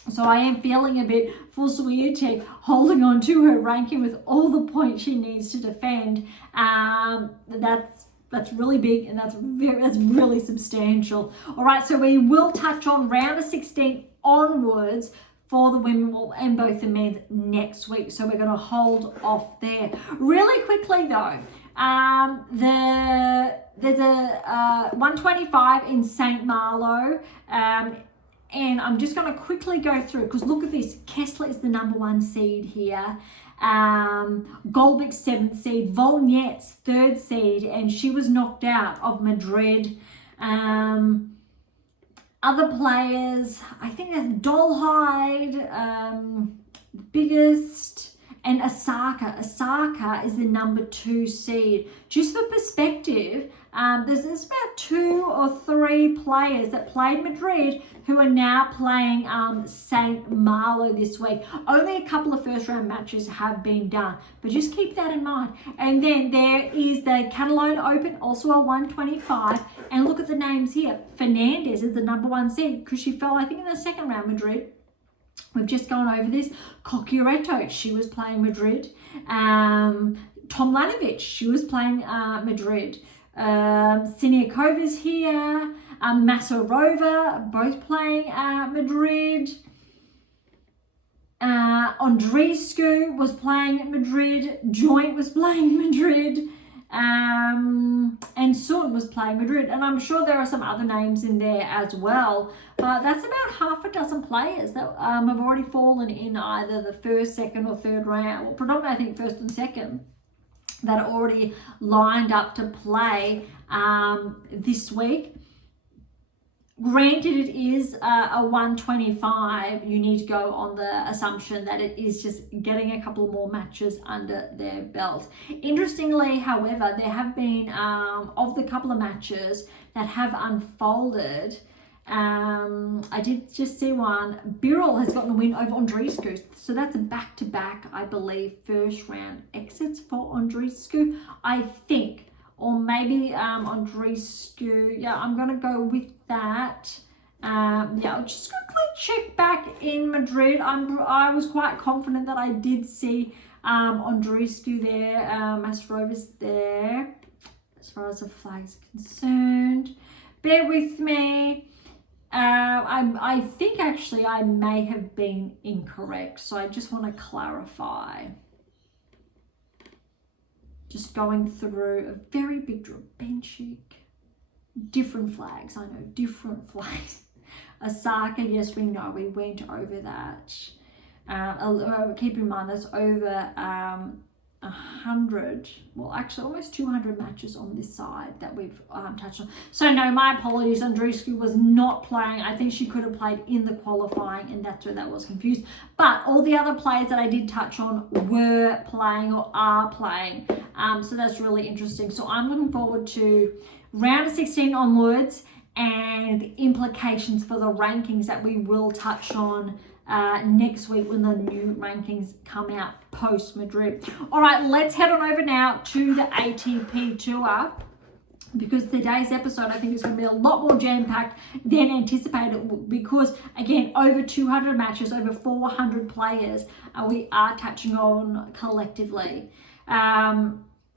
So I am feeling a bit for Swiatek holding on to her ranking with all the points she needs to defend. That's really big, and that's really substantial. All right, so we will touch on round of 16 onwards for the women and both the men next week. So we're going to hold off there. Really quickly though, there's a 125 in St. Malo, and I'm just going to quickly go through, because look at this. Kessler is the number 1 seed here. Golbik 7th seed. Volnets 3rd seed, and she was knocked out of Madrid. Other players, I think there's Dolhide, biggest. and Osaka is the number 2 seed. Just for perspective, there's about 2 or 3 players that played Madrid who are now playing St. Malo this week. Only a couple of first round matches have been done, but just keep that in mind. And then there is the Catalonia Open, also a 125. And look at the names here. Fernandez is the number 1 seed because she fell, I think, in the second round, Madrid. We've just gone over this. Cocureto, she was playing Madrid. Tomljanovic, she was playing Madrid. Siniakova's here. Masarova, both playing Madrid. Andreescu was playing Madrid. Joint was playing Madrid. And Sun was playing Madrid, and I'm sure there are some other names in there as well, but that's about half a dozen players that have already fallen in either the first, second or third round, well, predominantly I think first and second, that are already lined up to play this week. Granted, it is a 125. You need to go on the assumption that it is just getting a couple more matches under their belt. Interestingly, however, there have been, of the couple of matches that have unfolded, I did just see one. Birol has gotten a win over Andreescu. So that's a back-to-back, I believe, first round exits for Andreescu, I think. Or maybe Andreescu. Yeah, I'm going to go with that. Yeah, I'll just quickly check back in Madrid. I was quite confident that I did see Andreescu there. Masarova's there, as far as the flag's concerned. Bear with me. I think actually I may have been incorrect. So I just want to clarify. Just going through a very big draw. Benchik. Different flags. I know, different flags. Osaka, yes, we know. We went over that. Keep in mind, that's over 100. Well, actually, almost 200 matches on this side that we've touched on. So, no, my apologies. Andreescu was not playing. I think she could have played in the qualifying, and that's where that was confused. But all the other players that I did touch on were playing or are playing. So that's really interesting. So I'm looking forward to round of 16 onwards and the implications for the rankings that we will touch on next week when the new rankings come out post Madrid. All right, let's head on over now to the ATP Tour, because today's episode I think is going to be a lot more jam-packed than anticipated, because again, over 200 matches, over 400 players we are touching on collectively.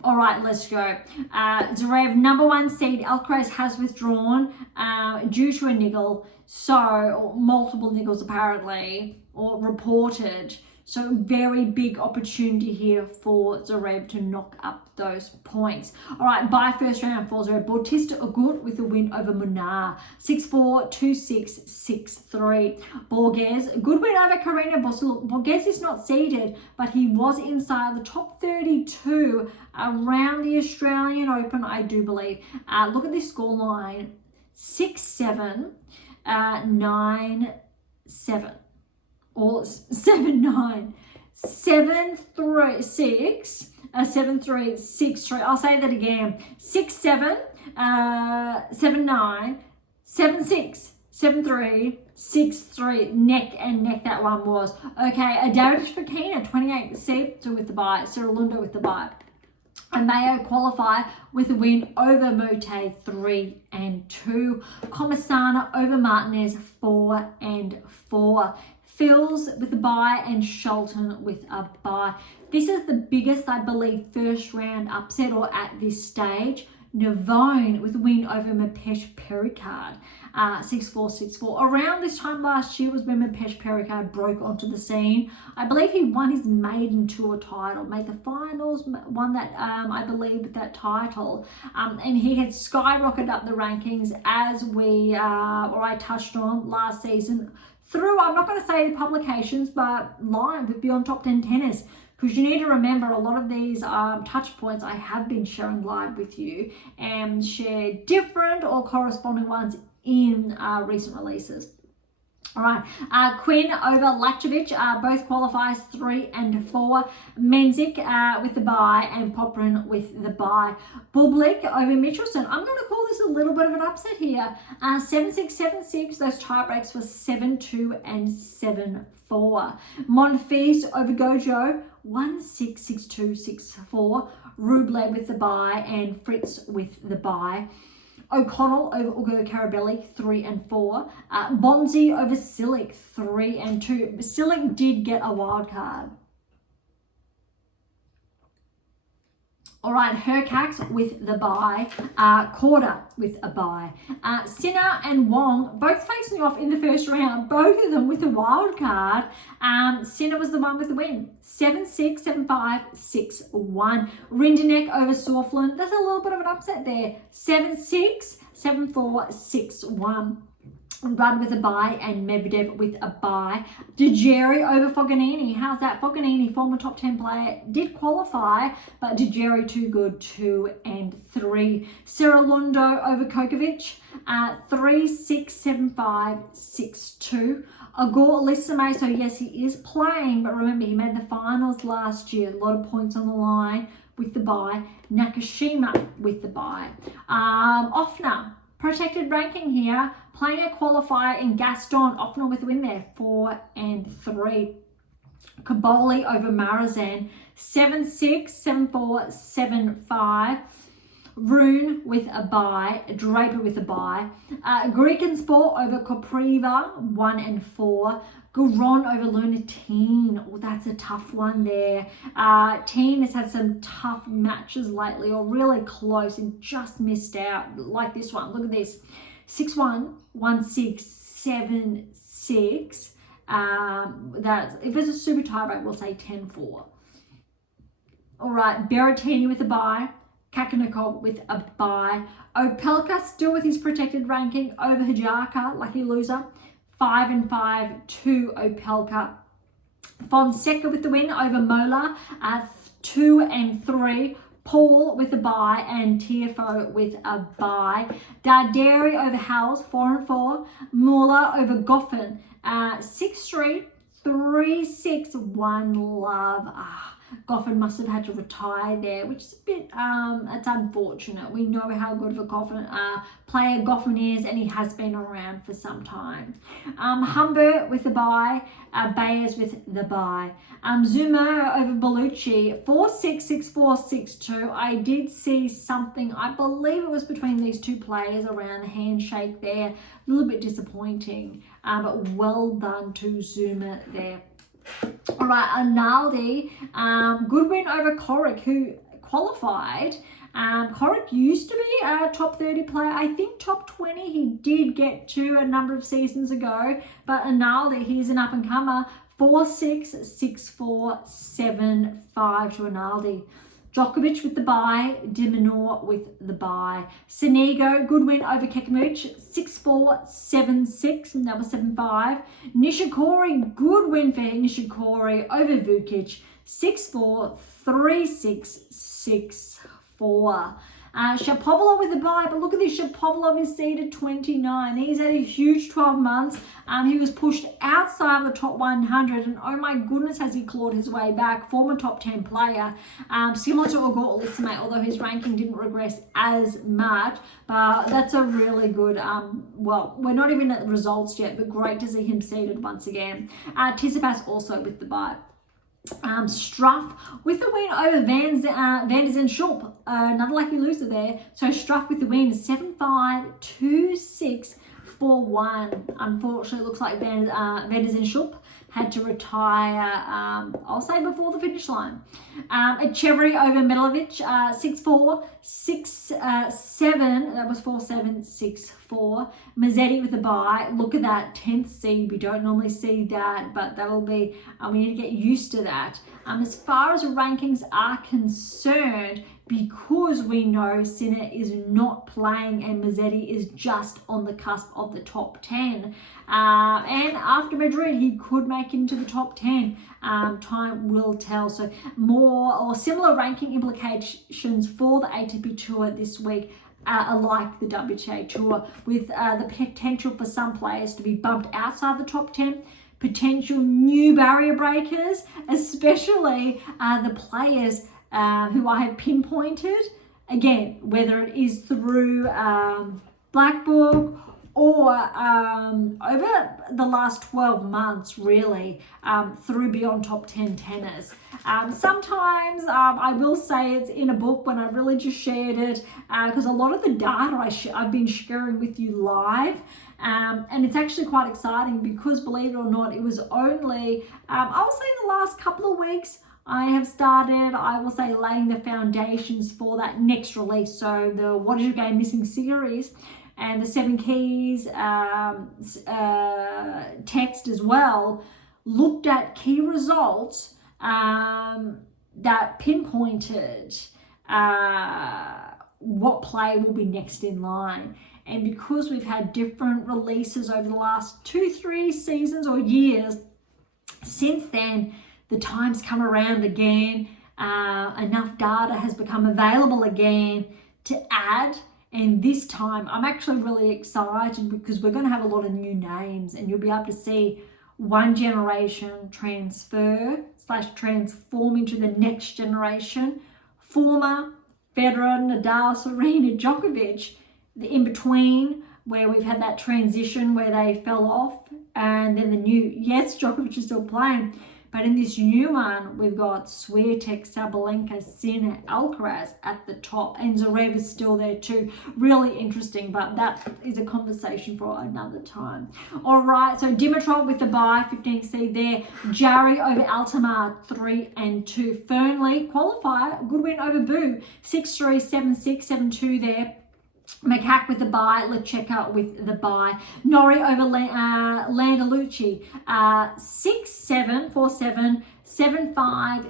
All right, let's go. Zverev, number 1 seed, Alcaraz has withdrawn due to a niggle. So, multiple niggles apparently, or reported. So, very big opportunity here for Zverev to knock up those points. All right, by first round for Zverev, Bautista Agut with a win over Munar. 6-4, 2-6, 6-3. Borges, good win over Karina Bossil. Borges is not seeded, but he was inside the top 32 around the Australian Open, I do believe. Look at this scoreline. 6-7, 9-7. Or 7-9, 7-3, 6, 7-3, 6-3. I'll say that again. 6-7, 7-9, 7-6, 7-3, 6-3. Neck and neck that one was. Okay, David Fokina, 28 seed, so with the bye. Cerulunda with the bye. And Mayo qualify with a win over Mote 3-2. Comasana over Martinez 4-4. Fils with a bye and Shelton with a bye. This is the biggest, I believe, first round upset or at this stage. Navone with a win over Mapesh Pericard, 6-4, 6-4. Around this time last year was when Mapesh Pericard broke onto the scene. I believe he won his maiden tour title, made the finals, won that, I believe, that title. And he had skyrocketed up the rankings as I touched on last season through, I'm not going to say the publications, but live with Beyond Top 10 Tennis. Because you need to remember, a lot of these touch points I have been sharing live with you and share different or corresponding ones in recent releases. All right, Quinn over Lajovic, both qualifiers 3 and 4. Menzik with the bye and Poprin with the bye. Bublik over Michelson. I'm going to call this a little bit of an upset here. 7-6, 7-6. Those tie breaks were 7-2 and 7-4. Monfils over Gojo, 1-6, 6-2, 6-4. Rublev with the bye and Fritz with the bye. O'Connell over Ugo Carabelli, 3 and 4. Bonzi over Silic, 3 and 2. Silic did get a wild card. All right, Hercax with the bye. Korda with a bye. Sinner and Wong both facing off in the first round, both of them with a wild card. Sinner was the one with the win. 7-6, 7-5, 6-1. Rindenek over Sorflin. That's a little bit of an upset there. 7-6, 7-4, 6-1. Rudd with a bye and Medvedev with a bye. Djeri over Fognini. How's that? Fognini, former top 10 player, did qualify, but Djeri too good, 2 and 3. Seralundo over Kokovic, 3-6, 7-5, 6-2. Agor Lissame, so yes, he is playing, but remember, he made the finals last year. A lot of points on the line with the bye. Nakashima with the bye. Offner. Protected ranking here, playing a qualifier in Gaston, Offner with the win there, 4 and 3. Kaboli over Marazan, 7-6, 7-4, 7-5. Rune with a bye, Draper with a bye. Greekensport over Kopriva, 1 and 4. Garon over Lunatine. Oh, that's a tough one there. Teen has had some tough matches lately, or really close and just missed out, like this one. Look at this. 6-1, 1-6, 7-6. That if it's a super tiebreak, we'll say 10-4. All right, Berrettini with a bye. Kakanakov with a bye. Opelka still with his protected ranking over Hajaka, lucky loser. 5 and 5 to Opelka. Fonseca with the win over Mola, 2 and 3. Paul with a bye and Tiafoe with a bye. Darderi over Howells, 4 and 4. Muller over Goffin, 6-3, 3-6, 1 love. Goffin must have had to retire there, which is a bit, it's unfortunate. We know how good of a player Goffin is, and he has been around for some time. Humbert with the bye, Bayers with the bye. Zuma over Bellucci, 4-6, 6-4, 6-2. I did see something, I believe it was between these two players around the handshake there. A little bit disappointing, but well done to Zuma there. All right, Arnaldi, good win over Coric, who qualified. Coric used to be a top 30 player. I think top 20 he did get to a number of seasons ago. But Arnaldi, he's an up-and-comer. 4-6, 6-4, 7-5 to Arnaldi. Djokovic with the bye, Diminor with the bye. Sinigo, good win over Kekmuch, 6-4, 7-6, and that was 7-5. Nishikori, good win for Nishikori over Vukic, 6-4, 3-6, 6-4. Shapovalov with the bye, but look at this, Shapovalov is seeded 29. He's had a huge 12 months. He was pushed outside of the top 100, and oh my goodness, has he clawed his way back. Former top 10 player, similar to Ogor Olisime, although his ranking didn't regress as much, but that's a really good, well, we're not even at the results yet, but great to see him seeded once again. Tsitsipas also with the bye. Struff with the win over Van der Zandschulp, another lucky loser there. So Struff with the win, 7-5, 2-6, 4-1. Unfortunately, it looks like Van der Zandschulp had to retire, I'll say before the finish line. Echeverry over Medalovic, 6-4, 6-7, that was 4-7, 6-4. Mazzetti with a bye, look at that, 10th seed, we don't normally see that, but that'll be, we need to get used to that. As far as rankings are concerned, because we know Sinner is not playing and Mazzetti is just on the cusp of the top 10. And after Madrid, he could make into the top 10. Time will tell. So more or similar ranking implications for the ATP Tour this week. like the WTA Tour, with the potential for some players to be bumped outside the top 10, potential new barrier breakers, especially the players who I have pinpointed. Again, whether it is through Black Book or over the last 12 months, really, through beyond top 10 tennis. Sometimes I will say it's in a book when I really just shared it, because a lot of the data I've been sharing with you live. And it's actually quite exciting because, believe it or not, it was only, I will say, in the last couple of weeks, I have started, I will say, laying the foundations for that next release. So the What Is Your Game Missing series and the 7 Keys text as well looked at key results that pinpointed what play will be next in line. And because we've had different releases over the last 2-3 seasons or years, since then, the time's come around again. Enough data has become available again to add. And this time, I'm actually really excited because we're going to have a lot of new names, and you'll be able to see one generation transform into the next generation. Former Federer, Nadal, Serena, Djokovic, the in-between, where we've had that transition where they fell off, and then the new, yes, Djokovic is still playing, but in this new one, we've got Swiatek, Sabalenka, Serena, Alcaraz at the top, and Zverev is still there too. Really interesting, but that is a conversation for another time. All right, so Dimitrov with the bye, 15th seed there. Jarry over Altamar, 3-2. Fernley, qualifier, good win over Boo, 6-3, 7-6, 7-2 there. Makak with the bye, Lecheka with the bye. Norrie over Landalucci, 6-7, 4-7, 7-5,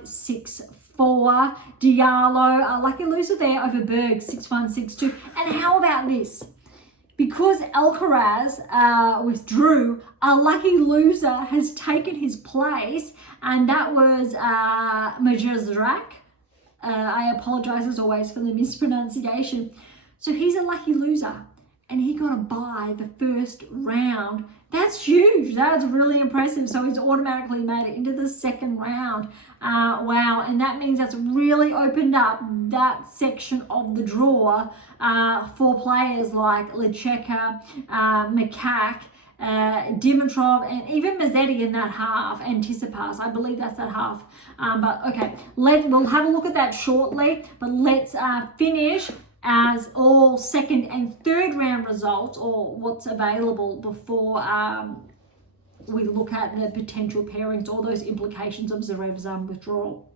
6-4. Diallo, lucky loser there over Berge, 6-1, 6-2. And how about this? Because Alcaraz withdrew, a lucky loser has taken his place, and that was Majazrak. I apologize as always for the mispronunciation. So he's a lucky loser, and he got a bye the first round. That's huge. That's really impressive. So he's automatically made it into the second round. Wow. And that means that's really opened up that section of the draw for players like Lecheka, Makak, Dimitrov, and even Mazzetti in that half, and Tsitsipas. I believe that's that half. But okay, we'll have a look at that shortly. But let's finish as all second and third round results, or what's available before we look at the potential pairings, all those implications of Zverev's withdrawal.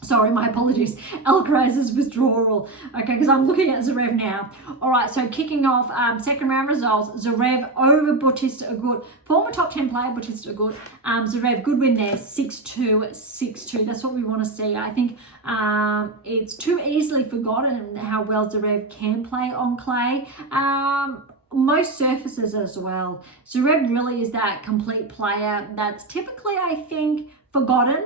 Sorry, my apologies. Alcaraz's withdrawal. Okay, because I'm looking at Zverev now. All right, so kicking off second round results, Zverev over Bautista Agut. Former top 10 player, Bautista Agut. Zverev, good win there, 6-2, 6-2. That's what we want to see. I think it's too easily forgotten how well Zverev can play on clay. Most surfaces as well. Zverev really is that complete player that's typically, I think, forgotten.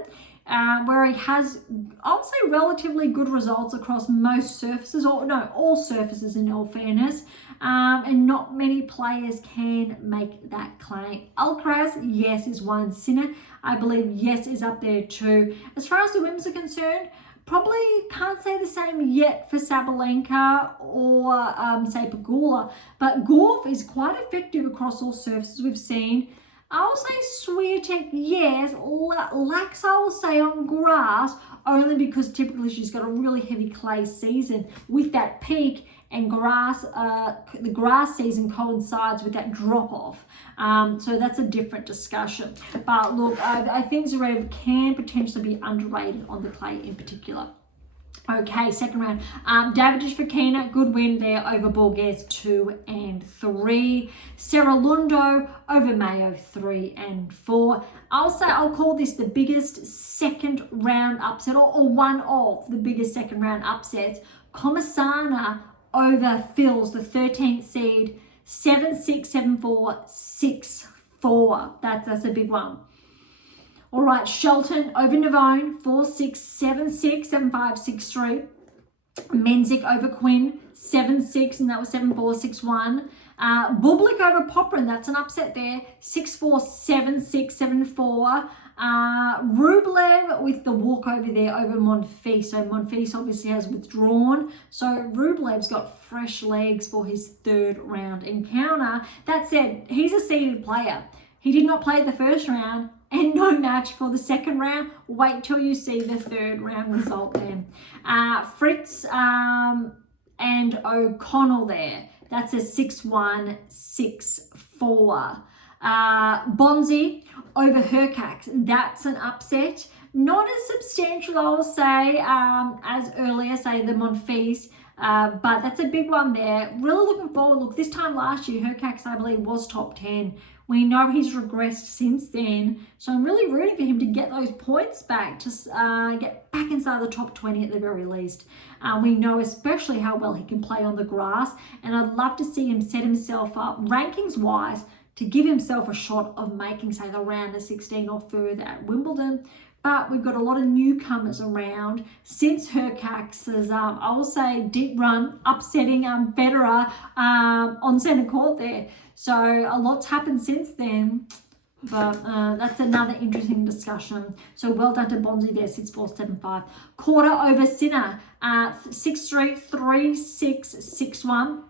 Where he has, I'll say, relatively good results across most surfaces, or no, all surfaces in all fairness, and not many players can make that claim. Alcaraz, yes, is one. Sinner, I believe, yes, is up there too. As far as the women's are concerned, probably can't say the same yet for Sabalenka or say Pegula, but Gauff is quite effective across all surfaces we've seen. I'll say Swiatek, yes, lax, I will say, on grass, only because typically she's got a really heavy clay season with that peak, and grass, the grass season coincides with that drop-off. So that's a different discussion. But look, I think Zverev can potentially be underrated on the clay in particular. Okay, second round. Davidovich Fokina, good win there over Borges, 2-3. Serralundo over Mayo, 3-4. I'll call this the biggest second round upset, or one of the biggest second round upsets. Comersana over Phils, the 13th seed, 7-6, 7-4, 6-4. That's a big one. All right, Shelton over Navone, 4-6, 7-6, 7-5, 6-3. Menzies over Quinn, 7-6, and that was 7-4, 6-1. Bublik over Popyrin, that's an upset there, 6-4, 7-6, 7-4. Rublev with the walkover there over Monfils. So Monfils obviously has withdrawn. So Rublev's got fresh legs for his third round encounter. That said, he's a seeded player. He did not play the first round and no match for the second round. Wait till you see the third round result then. Fritz and O'Connell there. That's a 6-1, 6-4. Bonzi over Hercax. That's an upset. Not as substantial, I will say, as earlier, say the Monfils. But that's a big one there. Really looking forward. Look, this time last year, Hercax, I believe, was top 10. We know he's regressed since then. So I'm really rooting for him to get those points back, to get back inside the top 20 at the very least. We know especially how well he can play on the grass. And I'd love to see him set himself up, rankings-wise, to give himself a shot of making, say, the round of 16 or further at Wimbledon. But we've got a lot of newcomers around since Hercax's, I will say, deep run, upsetting Federer on centre court there. So a lot's happened since then, but that's another interesting discussion. So well done to Bonzi there, 6-4, 7-5. Quarter over Sinner, 6-3, 3-6, 6-1.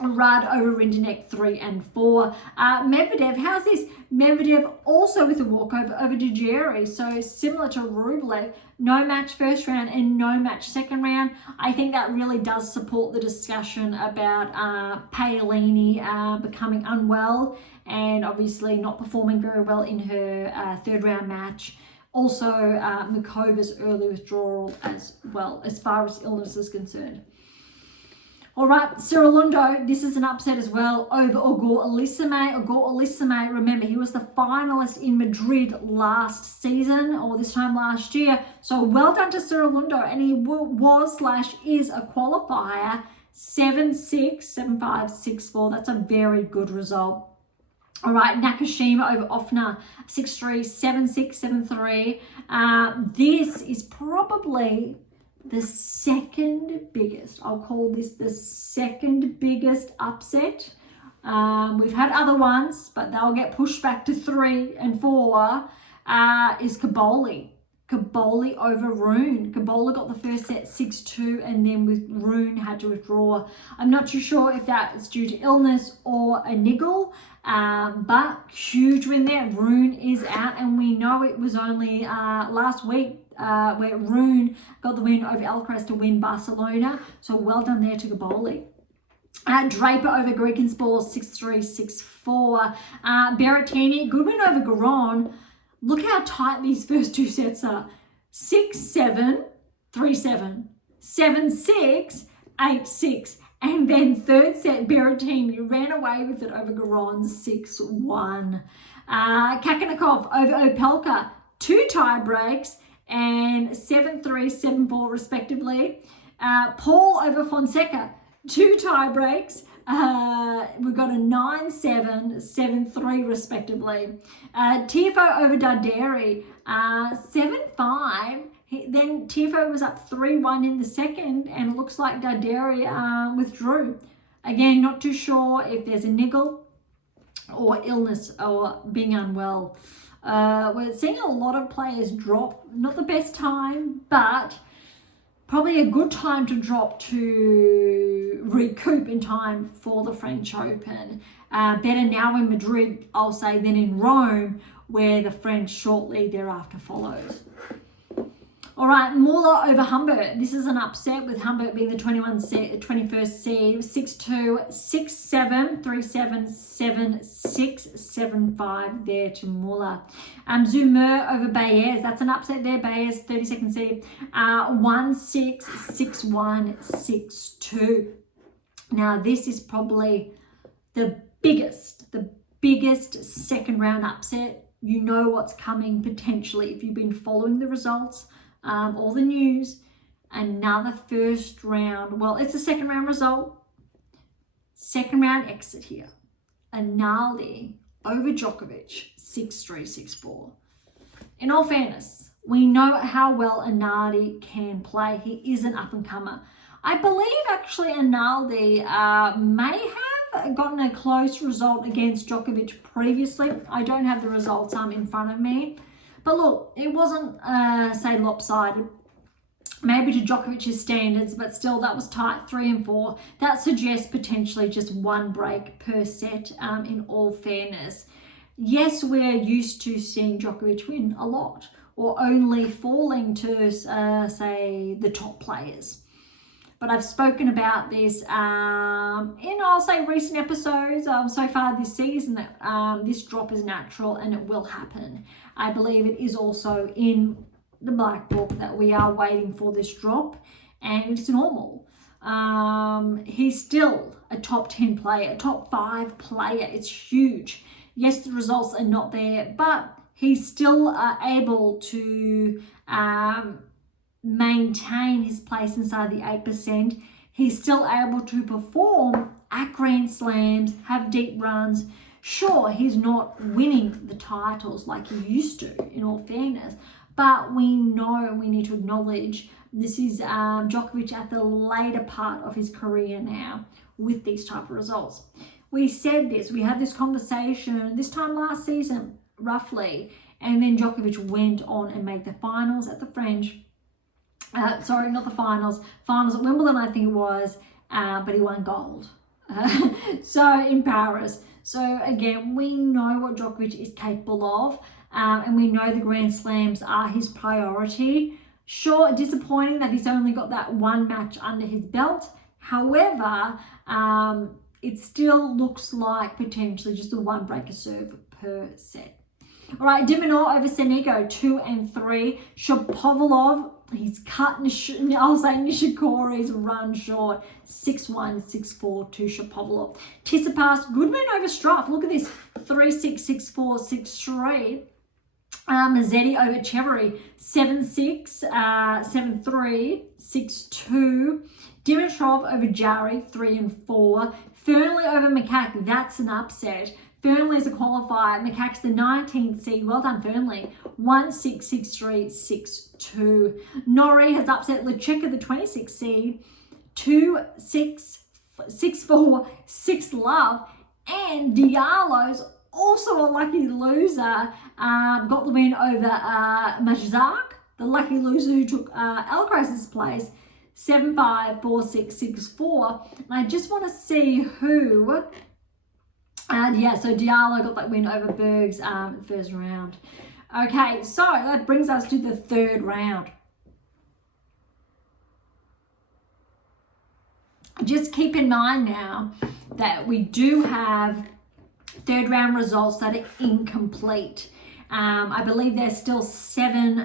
Rudd over Rinderknech, 3 and 4. Medvedev, how's this? Medvedev also with a walkover over Djokovic. So similar to Rublev, no match first round and no match second round. I think that really does support the discussion about Paolini becoming unwell and obviously not performing very well in her third round match. Also, Mukova's early withdrawal as well, as far as illness is concerned. All right, Cirilundo, this is an upset as well over Ogor Elisime. Ogor Elisime, remember, he was the finalist in Madrid last season, or this time last year. So well done to Cirilundo, and he was/is a qualifier, 7-6, 7-5, 6-4. That's a very good result. All right, Nakashima over Offner, 6-3, 7-6, 7-3. This is probably the second biggest, I'll call this the second biggest upset. We've had other ones, but they'll get pushed back to 3 and 4, is Caboli. Caboli over Rune. Caboli got the first set 6-2 and then with Rune had to withdraw. I'm not too sure if that is due to illness or a niggle, but huge win there. Rune is out, and we know it was only last week where Rune got the win over Alcaraz to win Barcelona. So well done there to Caboli. Draper over Gregenspor, 6-3, 6-4. Berrettini, good win over Garon. Look how tight these first two sets are. 6-7, 3-7. 7-6, 8-6. And then third set, Berrettini ran away with it over Garon, 6-1. Kakanakov over Opelka, 2 tie breaks and 7-3, 7-4 respectively. Paul over Fonseca, 2 tie breaks. We've got a 9-7, 7-3 respectively. Tiafoe over Darderi, 7-5. Then Tiafoe was up 3-1 in the second, and it looks like Darderi withdrew. Again, not too sure if there's a niggle or illness or being unwell. We're seeing a lot of players drop. Not the best time, but probably a good time to drop to recoup in time for the French Open. Better now in Madrid, I'll say, than in Rome, where the French shortly thereafter follows. All right, Muller over Humbert. This is an upset with Humbert being the 21st seed. 6-2, 6-7, 3-7, 7-6, 7-5 there to Muller. Zumur over Baez. That's an upset there. Baez, 32nd seed. 1-6, 6-1, 6-2. Now, this is probably the biggest second round upset. You know what's coming potentially if you've been following the results. All the news. Another first round, well, it's a second round result. Second round exit here. Anali over Djokovic, 6-3, 6-4. In all fairness, we know how well Anali can play. He is an up-and-comer. I believe actually Analdi may have gotten a close result against Djokovic previously. I don't have the results in front of me. But look, it wasn't, say, lopsided. Maybe to Djokovic's standards, but still that was tight, 3 and 4. That suggests potentially just one break per set, in all fairness. Yes, we're used to seeing Djokovic win a lot, or only falling to, say, the top players. But I've spoken about this in, I'll say, recent episodes so far this season, that this drop is natural and it will happen. I believe it is also in the black book that we are waiting for this drop, and it's normal. He's still a top 10 player, a top 5 player. It's huge. Yes, the results are not there, but he's still able to maintain his place inside the 8%. He's still able to perform at Grand Slams, have deep runs. Sure, he's not winning the titles like he used to, in all fairness, but we know, we need to acknowledge, this is Djokovic at the later part of his career now with these type of results. We said this, we had this conversation this time last season, roughly, and then Djokovic went on and made the finals at the French. Sorry, not the finals at Wimbledon, I think it was, but he won gold. So in Paris. So again, we know what Djokovic is capable of, and we know the Grand Slams are his priority. Sure, disappointing that he's only got that one match under his belt. However, it still looks like potentially just a one breaker serve per set. All right, Dimonor over Senigo, 2 and 3. Shapovalov, he's cut, I'll say Nishikori's run short, 6-1, 6-4 to Shapovalov. Tsitsipas, good win over Struff. Look at this, 3-6, 6-4, 6-3. Mazzetti over Chevery, 7-6, 7-3, 6-2. Dimitrov over Jarry, 3 and 4. Fernley over McCack, that's an upset. Fernley's a qualifier. McCack's the 19th seed. Well done, Fernley. 1-6, 6-3, 6-2. Norrie has upset Lecheka, the 26th seed. 2-6, 6-4, 6-love. And Diallo's also a lucky loser. Got the win over Majzak, the lucky loser who took Alcaraz's place. 7-5, 4-6, 6-4. And I just want to see who... And yeah, so Diallo got that win over Berge first round. Okay, so that brings us to the third round. Just keep in mind now that we do have third round results that are incomplete. I believe there's still 7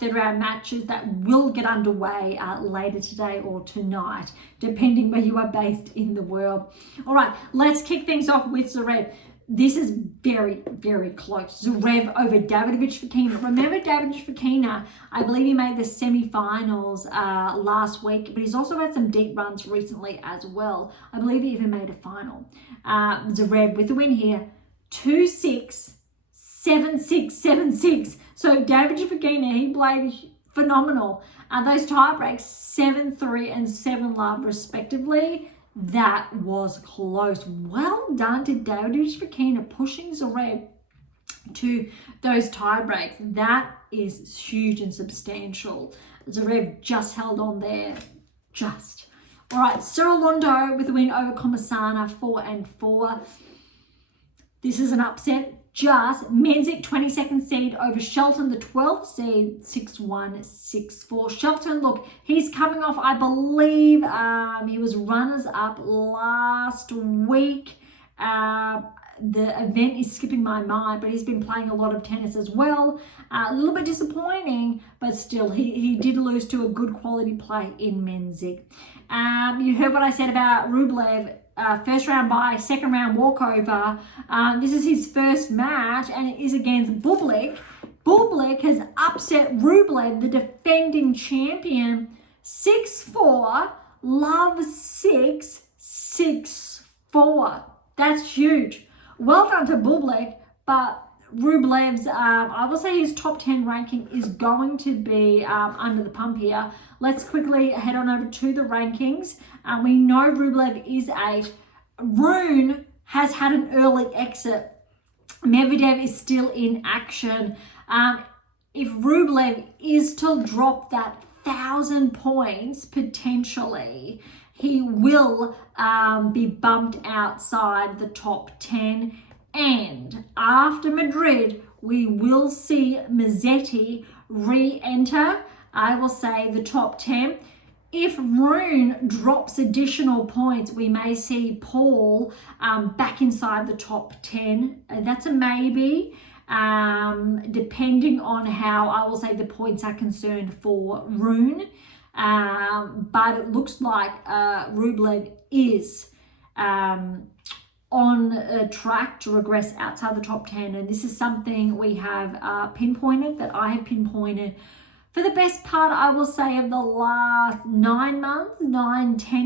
third round matches that will get underway later today or tonight, depending where you are based in the world. All right, let's kick things off with Zverev. This is very, very close. Zverev over Davidovich Fokina. Remember Davidovich Fokina, I believe he made the semi-finals last week, but he's also had some deep runs recently as well. I believe he even made a final. Zverev with the win here, 2-6, 7-6, 7-6. So Davidovich Fokina, he played phenomenal. Those tie breaks, 7-3 and 7-love respectively. That was close. Well done to Davidovich Fokina pushing Zverev to those tie breaks. That is huge and substantial. Zverev just held on there. Just. All right, Cyril Londo with the win over Comasana, 4 and 4. This is an upset. Just Menzik, 22nd seed over Shelton, the 12th seed, 6-1, 6-4. Shelton, look, he's coming off, I believe, he was runners-up last week. The event is skipping my mind, but he's been playing a lot of tennis as well. A little bit disappointing, but still, he did lose to a good quality play in Menzik. You heard what I said about Rublev. First round bye, second round walkover. This is his first match, and it is against Bublik. Bublik has upset Rublev, the defending champion, 6-4, love 6, 6-4. That's huge. Well done to Bublik, but Rublev's, I will say his top 10 ranking is going to be under the pump here. Let's quickly head on over to the rankings. We know Rublev is 8. Rune has had an early exit. Medvedev is still in action. If Rublev is to drop that 1,000 points, potentially, he will be bumped outside the top 10. And after Madrid, we will see Musetti re-enter, I will say, the top 10. If Rune drops additional points, we may see Paul back inside the top 10. That's a maybe, depending on how, I will say, the points are concerned for Rune. But it looks like Rublev is on a track to regress outside the top 10. And this is something we have pinpointed, that I have pinpointed for the best part, I will say, of the last 10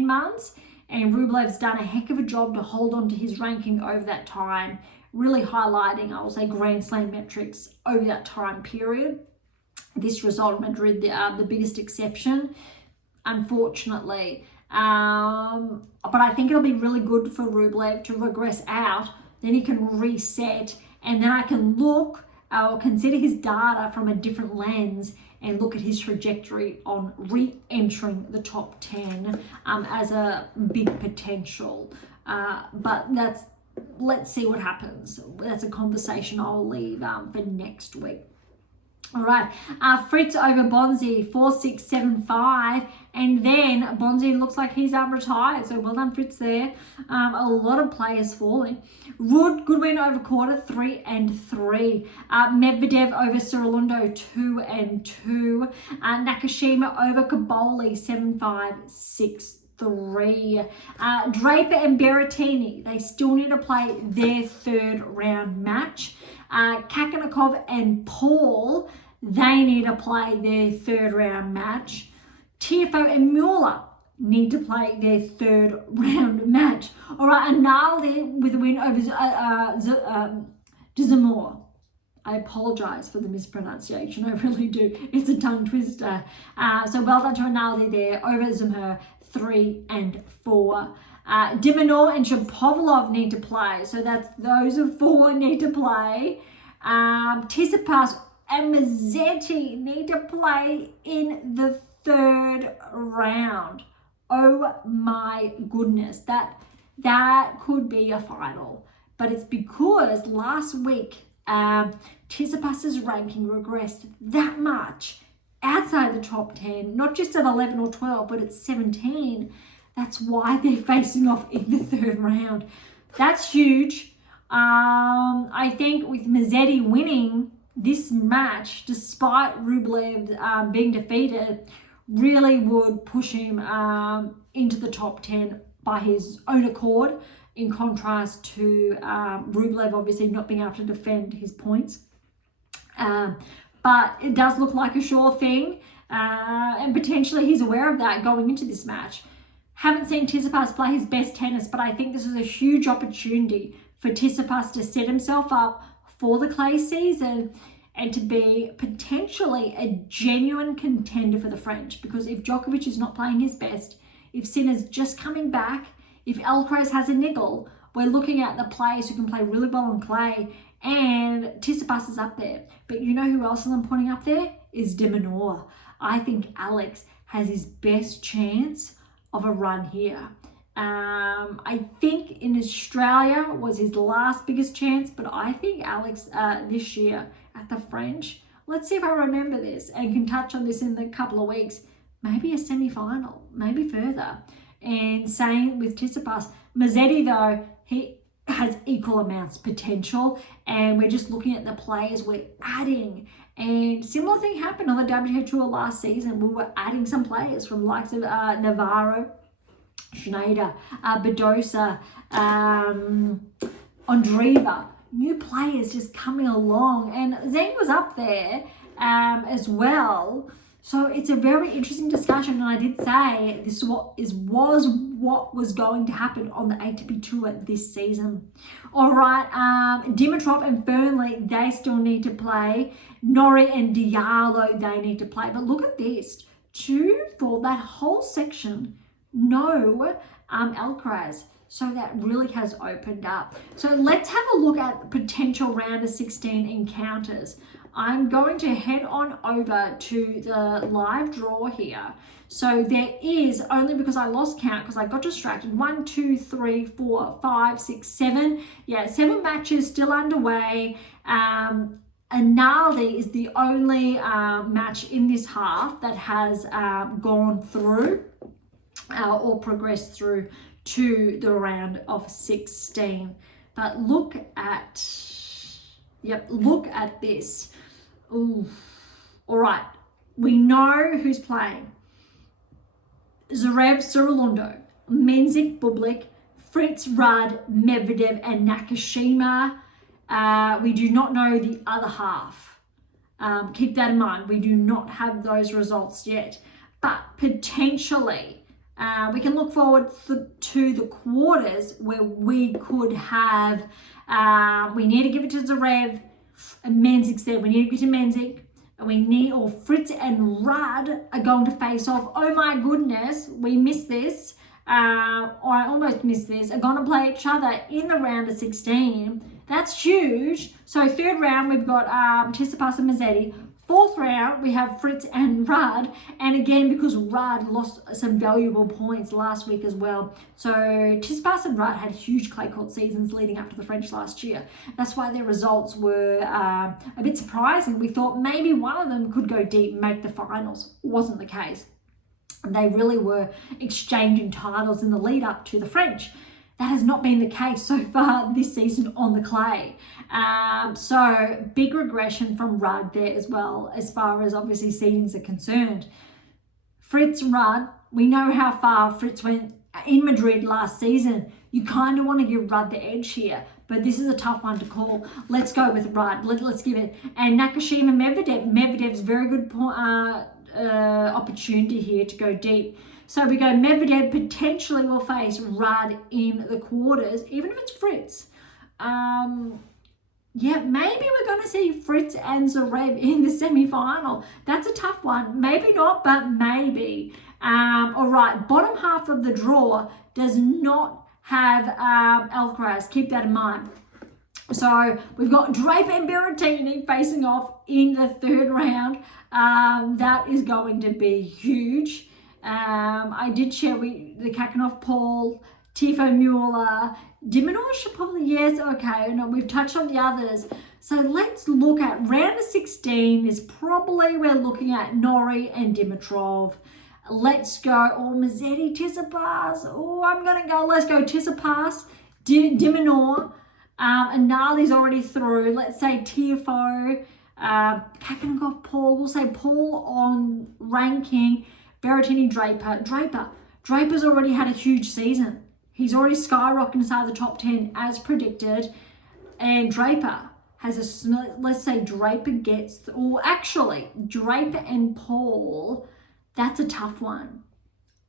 months. And Rublev's done a heck of a job to hold on to his ranking over that time, really highlighting, I will say, Grand Slam metrics over that time period. This result in Madrid, the biggest exception, unfortunately. But I think it'll be really good for Rublev to regress out. Then he can reset, and then I can look or consider his data from a different lens and look at his trajectory on re-entering the top 10 as a big potential. But let's see what happens. That's a conversation I'll leave for next week. All right, Fritz over Bonzi, 4-6-7-5, and then Bonzi looks like he's retired, so well done Fritz there. A lot of players falling. Ruud, good win over Quarter, 3-3. Medvedev over Cirilundo, 2-2. Nakashima over Caboli, 7-5, 6-3. Draper and Berrettini, they still need to play their third round match. Kakanakov and Paul, they need to play their third round match. Tiafoe and Mueller need to play their third round match. All right, Arnaldi with a win over Dzumhur. I apologize for the mispronunciation, I really do. It's a tongue twister. So well done to Arnaldi there over Dzumhur, 3-4. Dimonor and Shapovalov need to play. So that's those of 4 need to play. Tsitsipas and Musetti need to play in the third round. Oh my goodness, that could be a final. But it's because last week Tsitsipas's ranking regressed that much outside the top 10, not just at 11 or 12, but at 17. That's why they're facing off in the third round. That's huge. I think with Musetti winning this match, despite Rublev being defeated, really would push him into the top 10 by his own accord, in contrast to Rublev obviously not being able to defend his points. But it does look like a sure thing, and potentially he's aware of that going into this match. Haven't seen Tsitsipas play his best tennis, but I think this is a huge opportunity for Tsitsipas to set himself up for the clay season and to be potentially a genuine contender for the French. Because if Djokovic is not playing his best, if Sinner's just coming back, if Alcaraz has a niggle, we're looking at the players who can play really well on clay, and Tsitsipas is up there. But you know who else I'm pointing up there? Is de Minaur. I think Alex has his best chance of a run here. I think in Australia was his last biggest chance, but I think Alex this year at the French, let's see if I remember this and can touch on this in a couple of weeks, maybe a semi-final, maybe further. And same with Tsitsipas. Musetti though, he has equal amounts of potential, and we're just looking at the players we're adding. And similar thing happened on the WTA Tour last season. We were adding some players from likes of Navarro, Schneider, Badosa, Andreeva. New players just coming along, and Zhang was up there as well. So it's a very interesting discussion, and I did say this was what was going to happen on the ATP Tour this season. All right, Dimitrov and Fernley, they still need to play. Norrie and Diallo, they need to play. But look at this, 2 for that whole section, no Alcaraz. So that really has opened up. So let's have a look at potential round of 16 encounters. I'm going to head on over to the live draw here. So there is, only because I lost count because I got distracted, 1, 2, 3, 4, 5, 6, 7. Yeah, 7 matches still underway. Anali is the only match in this half that has gone through or progressed through to the round of 16. But look at this. Ooh. All right, we know who's playing. Zverev, Surilundo, Mensik, Bublik, Fritz, Rudd, Medvedev, and Nakashima. We do not know the other half. Keep that in mind. We do not have those results yet. But potentially, we can look forward to the quarters where we could have, we need to give it to Zverev, and Mensik said we need to get to Mensik, and or Fritz and Rudd are going to face off. Oh my goodness, we missed this, or I almost missed this, are going to play each other in the round of 16. That's huge. So 3rd round, we've got Tsitsipas and Mazzetti. 4th round, we have Fritz and Rudd. And again, because Rudd lost some valuable points last week as well. So Tsitsipas and Rudd had huge clay court seasons leading up to the French last year. That's why their results were a bit surprising. We thought maybe one of them could go deep and make the finals. Wasn't the case. They really were exchanging titles in the lead up to the French. That has not been the case so far this season on the clay. So big regression from Rudd there as well, as far as obviously seedings are concerned. Fritz and Rudd, we know how far Fritz went in Madrid last season. You kind of want to give Rudd the edge here, but this is a tough one to call. Let's go with Rudd. Let's give it. And Nakashima, Medvedev. Medvedev's very good opportunity here to go deep. So we go Medvedev potentially will face Rudd in the quarters, even if it's Fritz. Yeah, maybe we're going to see Fritz and Zverev in the semi-final. That's a tough one. Maybe not, but maybe. All right, bottom half of the draw does not have Alcaraz. Keep that in mind. So we've got Draper and Berrettini facing off in the 3rd round. That is going to be huge. I did share the Kakanov, Paul, Tifo, Mueller, Diminor should probably, yes, okay, no, we've touched on the others. So let's look at round of 16 is probably we're looking at Norrie and Dimitrov. Let's go, Mazzetti, Tsitsipas. Let's go Tsitsipas, Diminor, Anali's already through. Let's say Tifo, Kakanov, Paul. We'll say Paul on ranking. Berrettini, Draper's already had a huge season. He's already skyrocketed inside the top 10 as predicted. And Draper has let's say Draper gets, or actually Draper and Paul, that's a tough one.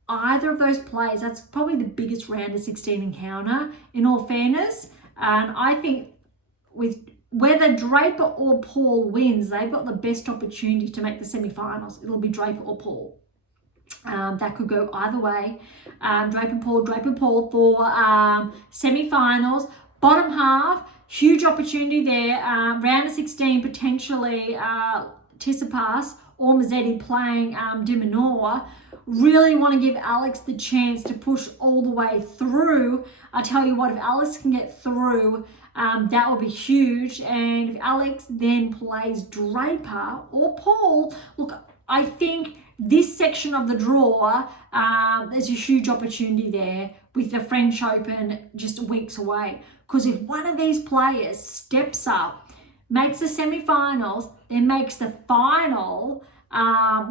Either of those plays, that's probably the biggest round of 16 encounter in all fairness. And I think with whether Draper or Paul wins, they've got the best opportunity to make the semi-finals. It'll be Draper or Paul. That could go either way. Draper Paul for semi-finals. Bottom half, huge opportunity there. Round of 16, potentially Tsitsipas or Mazzetti playing Diminor. Really want to give Alex the chance to push all the way through. I tell you what, if Alex can get through, that will be huge. And if Alex then plays Draper or Paul, look, I think this section of the draw, there's a huge opportunity there with the French Open just weeks away. Because if one of these players steps up, makes the semi-finals, then makes the final,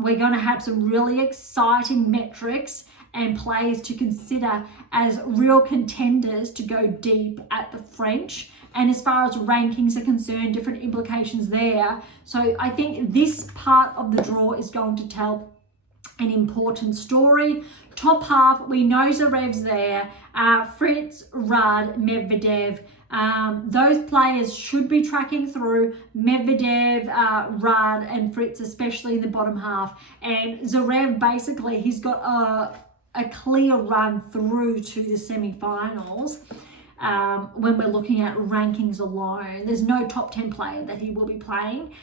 we're going to have some really exciting metrics and players to consider as real contenders to go deep at the French. And as far as rankings are concerned, different implications there. So I think this part of the draw is going to tell an important story. Top half, we know Zverev's there. Fritz, Rudd, Medvedev. Those players should be tracking through. Medvedev, Rudd, and Fritz, especially in the bottom half. And Zverev, basically, he's got a clear run through to the semi-finals. When we're looking at rankings alone, there's no top 10 player that he will be playing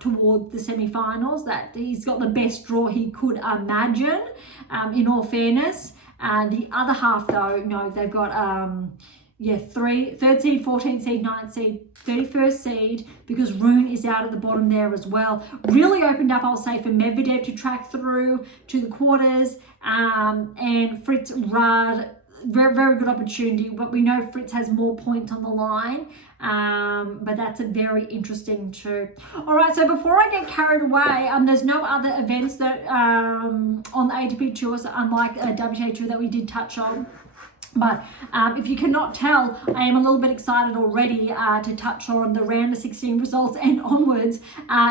toward the semi-finals. That he's got the best draw he could imagine, in all fairness. The other half, though, no, they've got third seed, 14th seed, 9th seed, 31st seed, because Rune is out at the bottom there as well. Really opened up, I'll say, for Medvedev to track through to the quarters, and Fritz, Rudd. Very, very good opportunity, but we know Fritz has more points on the line, but that's a very interesting too. All right, so before I get carried away, there's no other events that on the ATP tours, unlike WTA tour that we did touch on. But if you cannot tell, I am a little bit excited already to touch on the round of 16 results and onwards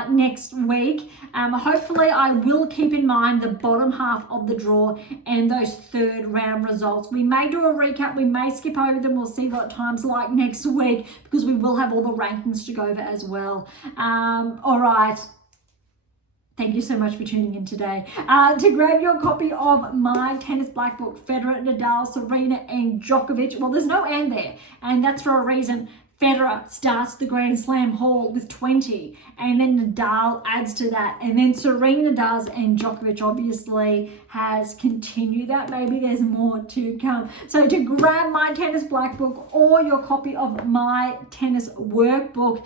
next week. Hopefully, I will keep in mind the bottom half of the draw and those third round results. We may do a recap. We may skip over them. We'll see what time's like next week, because we will have all the rankings to go over as well. All right. Thank you so much for tuning in today. To grab your copy of my tennis black book, Federer, Nadal, Serena, and Djokovic. Well, there's no and there, and that's for a reason. Federer starts the Grand Slam haul with 20, and then Nadal adds to that, and then Serena does, and Djokovic obviously has continued that. Maybe there's more to come. So to grab my tennis black book or your copy of my tennis workbook,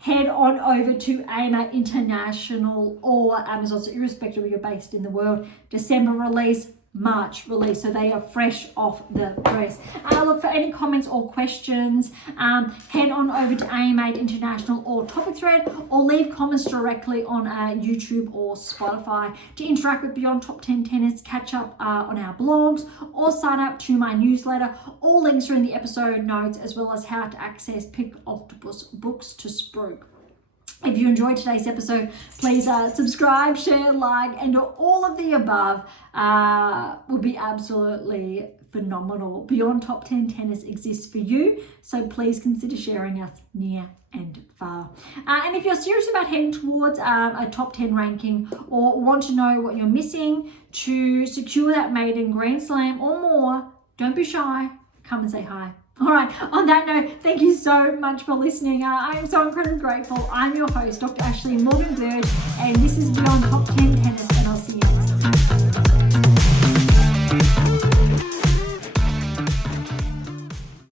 head on over to AM8 International or Amazon, so irrespective of where you're based in the world. December release, March release, so they are fresh off the press. Look, for any comments or questions, head on over to AM8 International or Topic Thread, or leave comments directly on YouTube or Spotify. To interact with Beyond Top 10 Tennis, catch up on our blogs, or sign up to my newsletter. All links are in the episode notes, as well as how to access Pick Octopus books to Spruik. If you enjoyed today's episode, please subscribe, share, like, and all of the above would be absolutely phenomenal. Beyond Top 10 Tennis exists for you, so please consider sharing us near and far. And if you're serious about heading towards a top 10 ranking, or want to know what you're missing to secure that maiden Grand Slam or more, don't be shy. Come and say hi. All right, on that note, thank you so much for listening. I am so incredibly grateful. I'm your host, Dr. Ashley Morgan Berge, and this is Beyond Top 10 Tennis, and I'll see you next time.